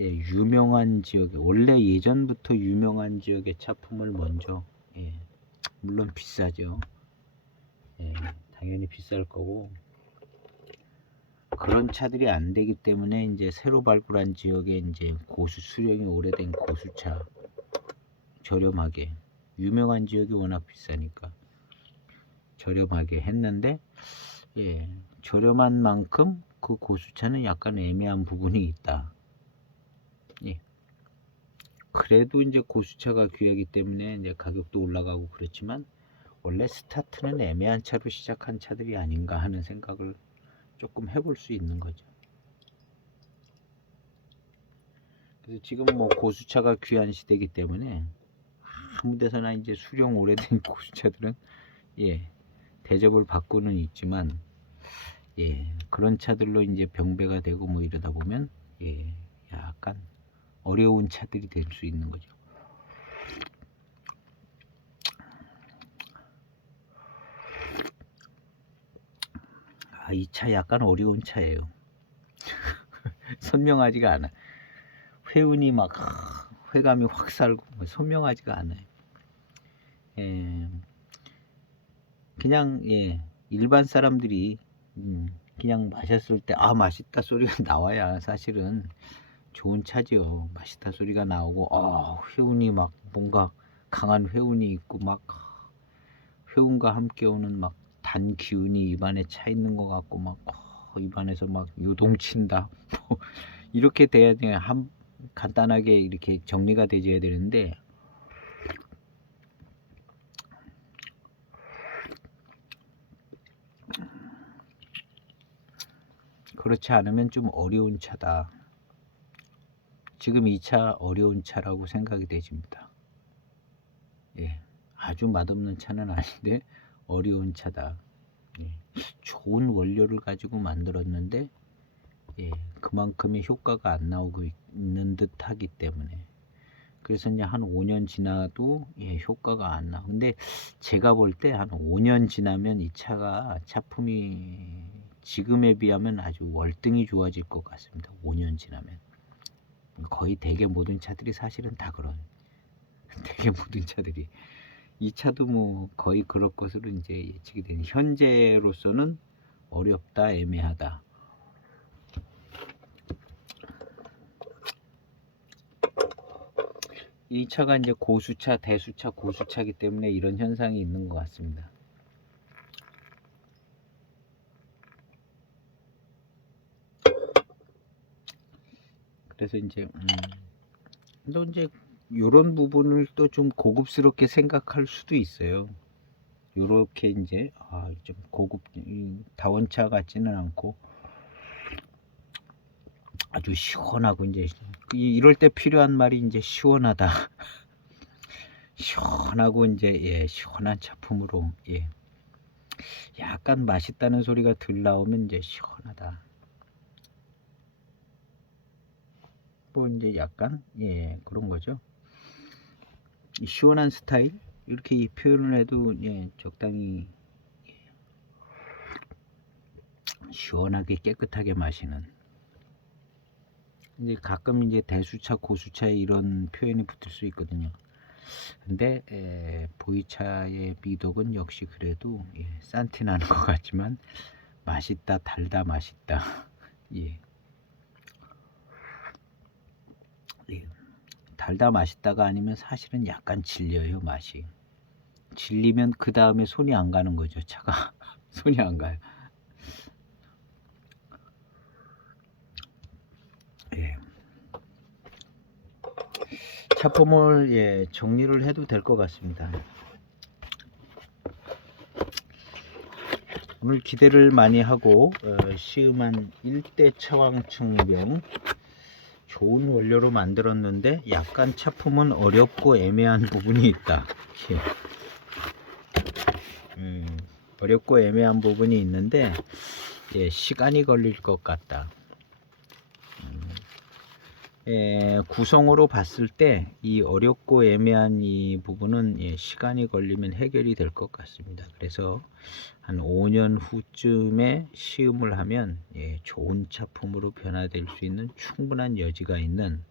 예, 유명한 지역에, 원래 예전부터 유명한 지역의 차품을 먼저, 예, 물론 비싸죠. 예, 당연히 비쌀 거고, 그런 차들이 안 되기 때문에 이제 새로 발굴한 지역에 이제 고수, 수령이 오래된 고수차 저렴하게, 유명한 지역이 워낙 비싸니까 저렴하게 했는데, 예, 저렴한 만큼 그 고수차는 약간 애매한 부분이 있다. 예. 그래도 이제 고수차가 귀하기 때문에 이제 가격도 올라가고 그렇지만, 원래 스타트는 애매한 차로 시작한 차들이 아닌가 하는 생각을 조금 해볼 수 있는 거죠. 그래서 지금 뭐 고수차가 귀한 시대이기 때문에 아무 데서나 이제 수령 오래된 고수차들은, 예, 대접을 받고는 있지만, 예, 그런 차들로 이제 병배가 되고 뭐 이러다 보면, 예, 약간 어려운 차들이 될 수 있는 거죠. 이 차 약간 어려운 차예요. 선명하지가 않아. 회운이 막 회감이 확 살고 선명하지가 않아요. 예, 그냥, 예, 일반 사람들이 그냥 마셨을 때 맛있다 소리가 나와야 사실은 좋은 차지요. 맛있다 소리가 나오고, 회운이 막 뭔가 강한 회운이 있고, 막 회운과 함께 오는 막 단 기운이 입안에 차 있는 것 같고, 막 입안에서 막 요동친다. 뭐 이렇게 돼야 돼요. 간단하게 이렇게 정리가 되줘야 되는데, 그렇지 않으면 좀 어려운 차다. 지금 이 차 어려운 차라고 생각이 되집니다. 예, 아주 맛없는 차는 아닌데 어려운 차다. 예, 좋은 원료를 가지고 만들었는데, 예, 그만큼의 효과가 안 나오고 있는 듯 하기 때문에, 그래서 이제 한 5년 지나도, 예, 효과가 안 나. 근데 제가 볼 때 한 5년 지나면 이 차가 차품이 지금에 비하면 아주 월등히 좋아질 것 같습니다. 5년 지나면. 거의 대개 모든 차들이 사실은 다 그런, 대개 모든 차들이, 이 차도 뭐 거의 그럴 것으로 이제 예측이 되는, 현재로서는 어렵다, 애매하다. 이 차가 이제 고수차, 대수차, 고수차이기 때문에 이런 현상이 있는 것 같습니다. 그래서 이제 또 이제 이런 부분을 또 좀 고급스럽게 생각할 수도 있어요. 요렇게 이제 좀 고급, 다원차 같지는 않고 아주 시원하고, 이제 이럴 때 필요한 말이 이제 시원하다. 시원하고 이제, 예, 시원한 차품으로, 예, 약간 맛있다는 소리가 들 나오면 이제 시원하다. 뭐 이제 약간, 예, 그런 거죠. 이 시원한 스타일, 이렇게 이 표현을 해도, 예, 적당히 시원하게 깨끗하게 마시는. 이제 가끔 이제 대수차, 고수차에 이런 표현이 붙을 수 있거든요. 근데 보이차의 미덕은 역시 그래도, 예, 싼티 나는 것 같지만 맛있다, 달다, 맛있다. 예. 예. 달다 맛있다가 아니면 사실은 약간 질려요, 맛이. 질리면 그 다음에 손이 안 가는 거죠, 차가. 손이 안 가요. 예. 차품을, 예, 정리를 해도 될 것 같습니다. 오늘 기대를 많이 하고 시음한 1대 차왕충병 좋은 원료로 만들었는데 약간 차품은 어렵고 애매한 부분이 있다. 예. 어렵고 애매한 부분이 있는데 예, 시간이 걸릴 것 같다. 구성으로 봤을 때 이 어렵고 애매한 이 부분은 예, 시간이 걸리면 해결이 될 것 같습니다. 그래서 한 5년 후쯤에 시음을 하면 예, 좋은 차품으로 변화될 수 있는 충분한 여지가 있는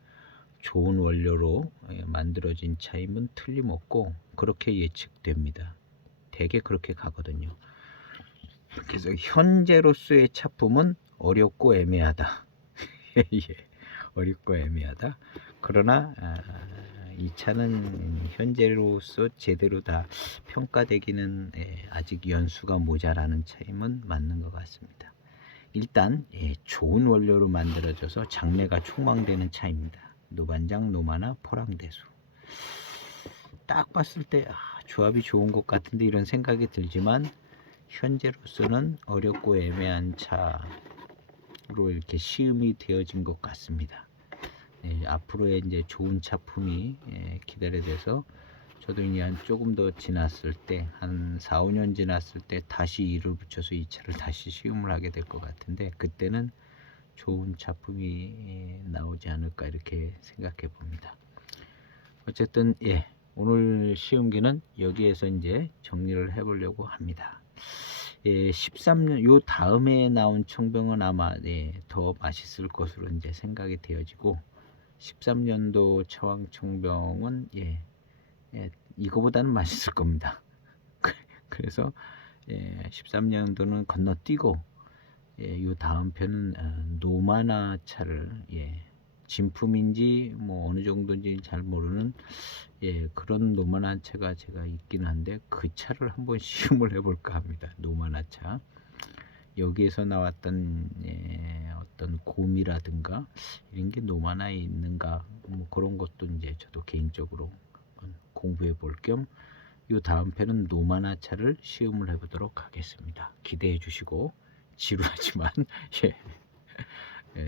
좋은 원료로 예, 만들어진 차임은 틀림없고 그렇게 예측됩니다. 대개 그렇게 가거든요. 그래서 현재로서의 차품은 어렵고 애매하다. 예, 어렵고 애매하다. 그러나 이 차는 현재로서 제대로 다 평가되기는 아직 연수가 모자라는 차임은 맞는 것 같습니다. 일단 좋은 원료로 만들어져서 장래가 촉망되는 차입니다. 노반장, 노마나, 포랑대수. 딱 봤을 때 조합이 좋은 것 같은데 이런 생각이 들지만 현재로서는 어렵고 애매한 차로 이렇게 시음이 되어진 것 같습니다. 앞으로의 이제 좋은 차품이 기다려져서 저도 이제 한 조금 더 지났을 때 한 4, 5년 지났을 때 다시 일을 붙여서 이 차를 다시 시음을 하게 될 것 같은데 그때는 좋은 차품이 나오지 않을까 이렇게 생각해 봅니다. 어쨌든 오늘 시음기는 여기에서 이제 정리를 해 보려고 합니다. 13년 요 다음에 나온 청병은 아마 더 맛있을 것으로 이제 생각이 되어지고 13년도 차왕청병은 이거보다는 맛있을 겁니다. 그래서 13년도는 건너뛰고 요 다음 편은 노마나 차를 진품인지 뭐 어느 정도인지 잘 모르는 그런 노마나 차가 제가 있긴 한데 그 차를 한번 시음을 해볼까 합니다. 노마나 차. 여기에서 나왔던 어떤 곰이라든가 이런 게 노마나에 있는가 뭐 그런 것도 이제 저도 개인적으로 공부해 볼 겸 이 다음 편은 노마나 차를 시음을 해보도록 하겠습니다. 기대해 주시고 지루하지만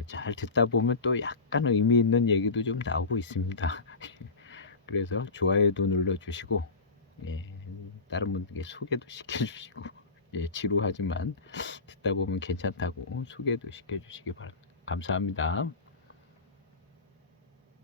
잘 듣다 보면 또 약간 의미 있는 얘기도 좀 나오고 있습니다. 그래서 좋아요도 눌러 주시고 다른 분들께 소개도 시켜 주시고 지루하지만 듣다 보면 괜찮다고 소개도 시켜 주시기 바랍니다. 감사합니다.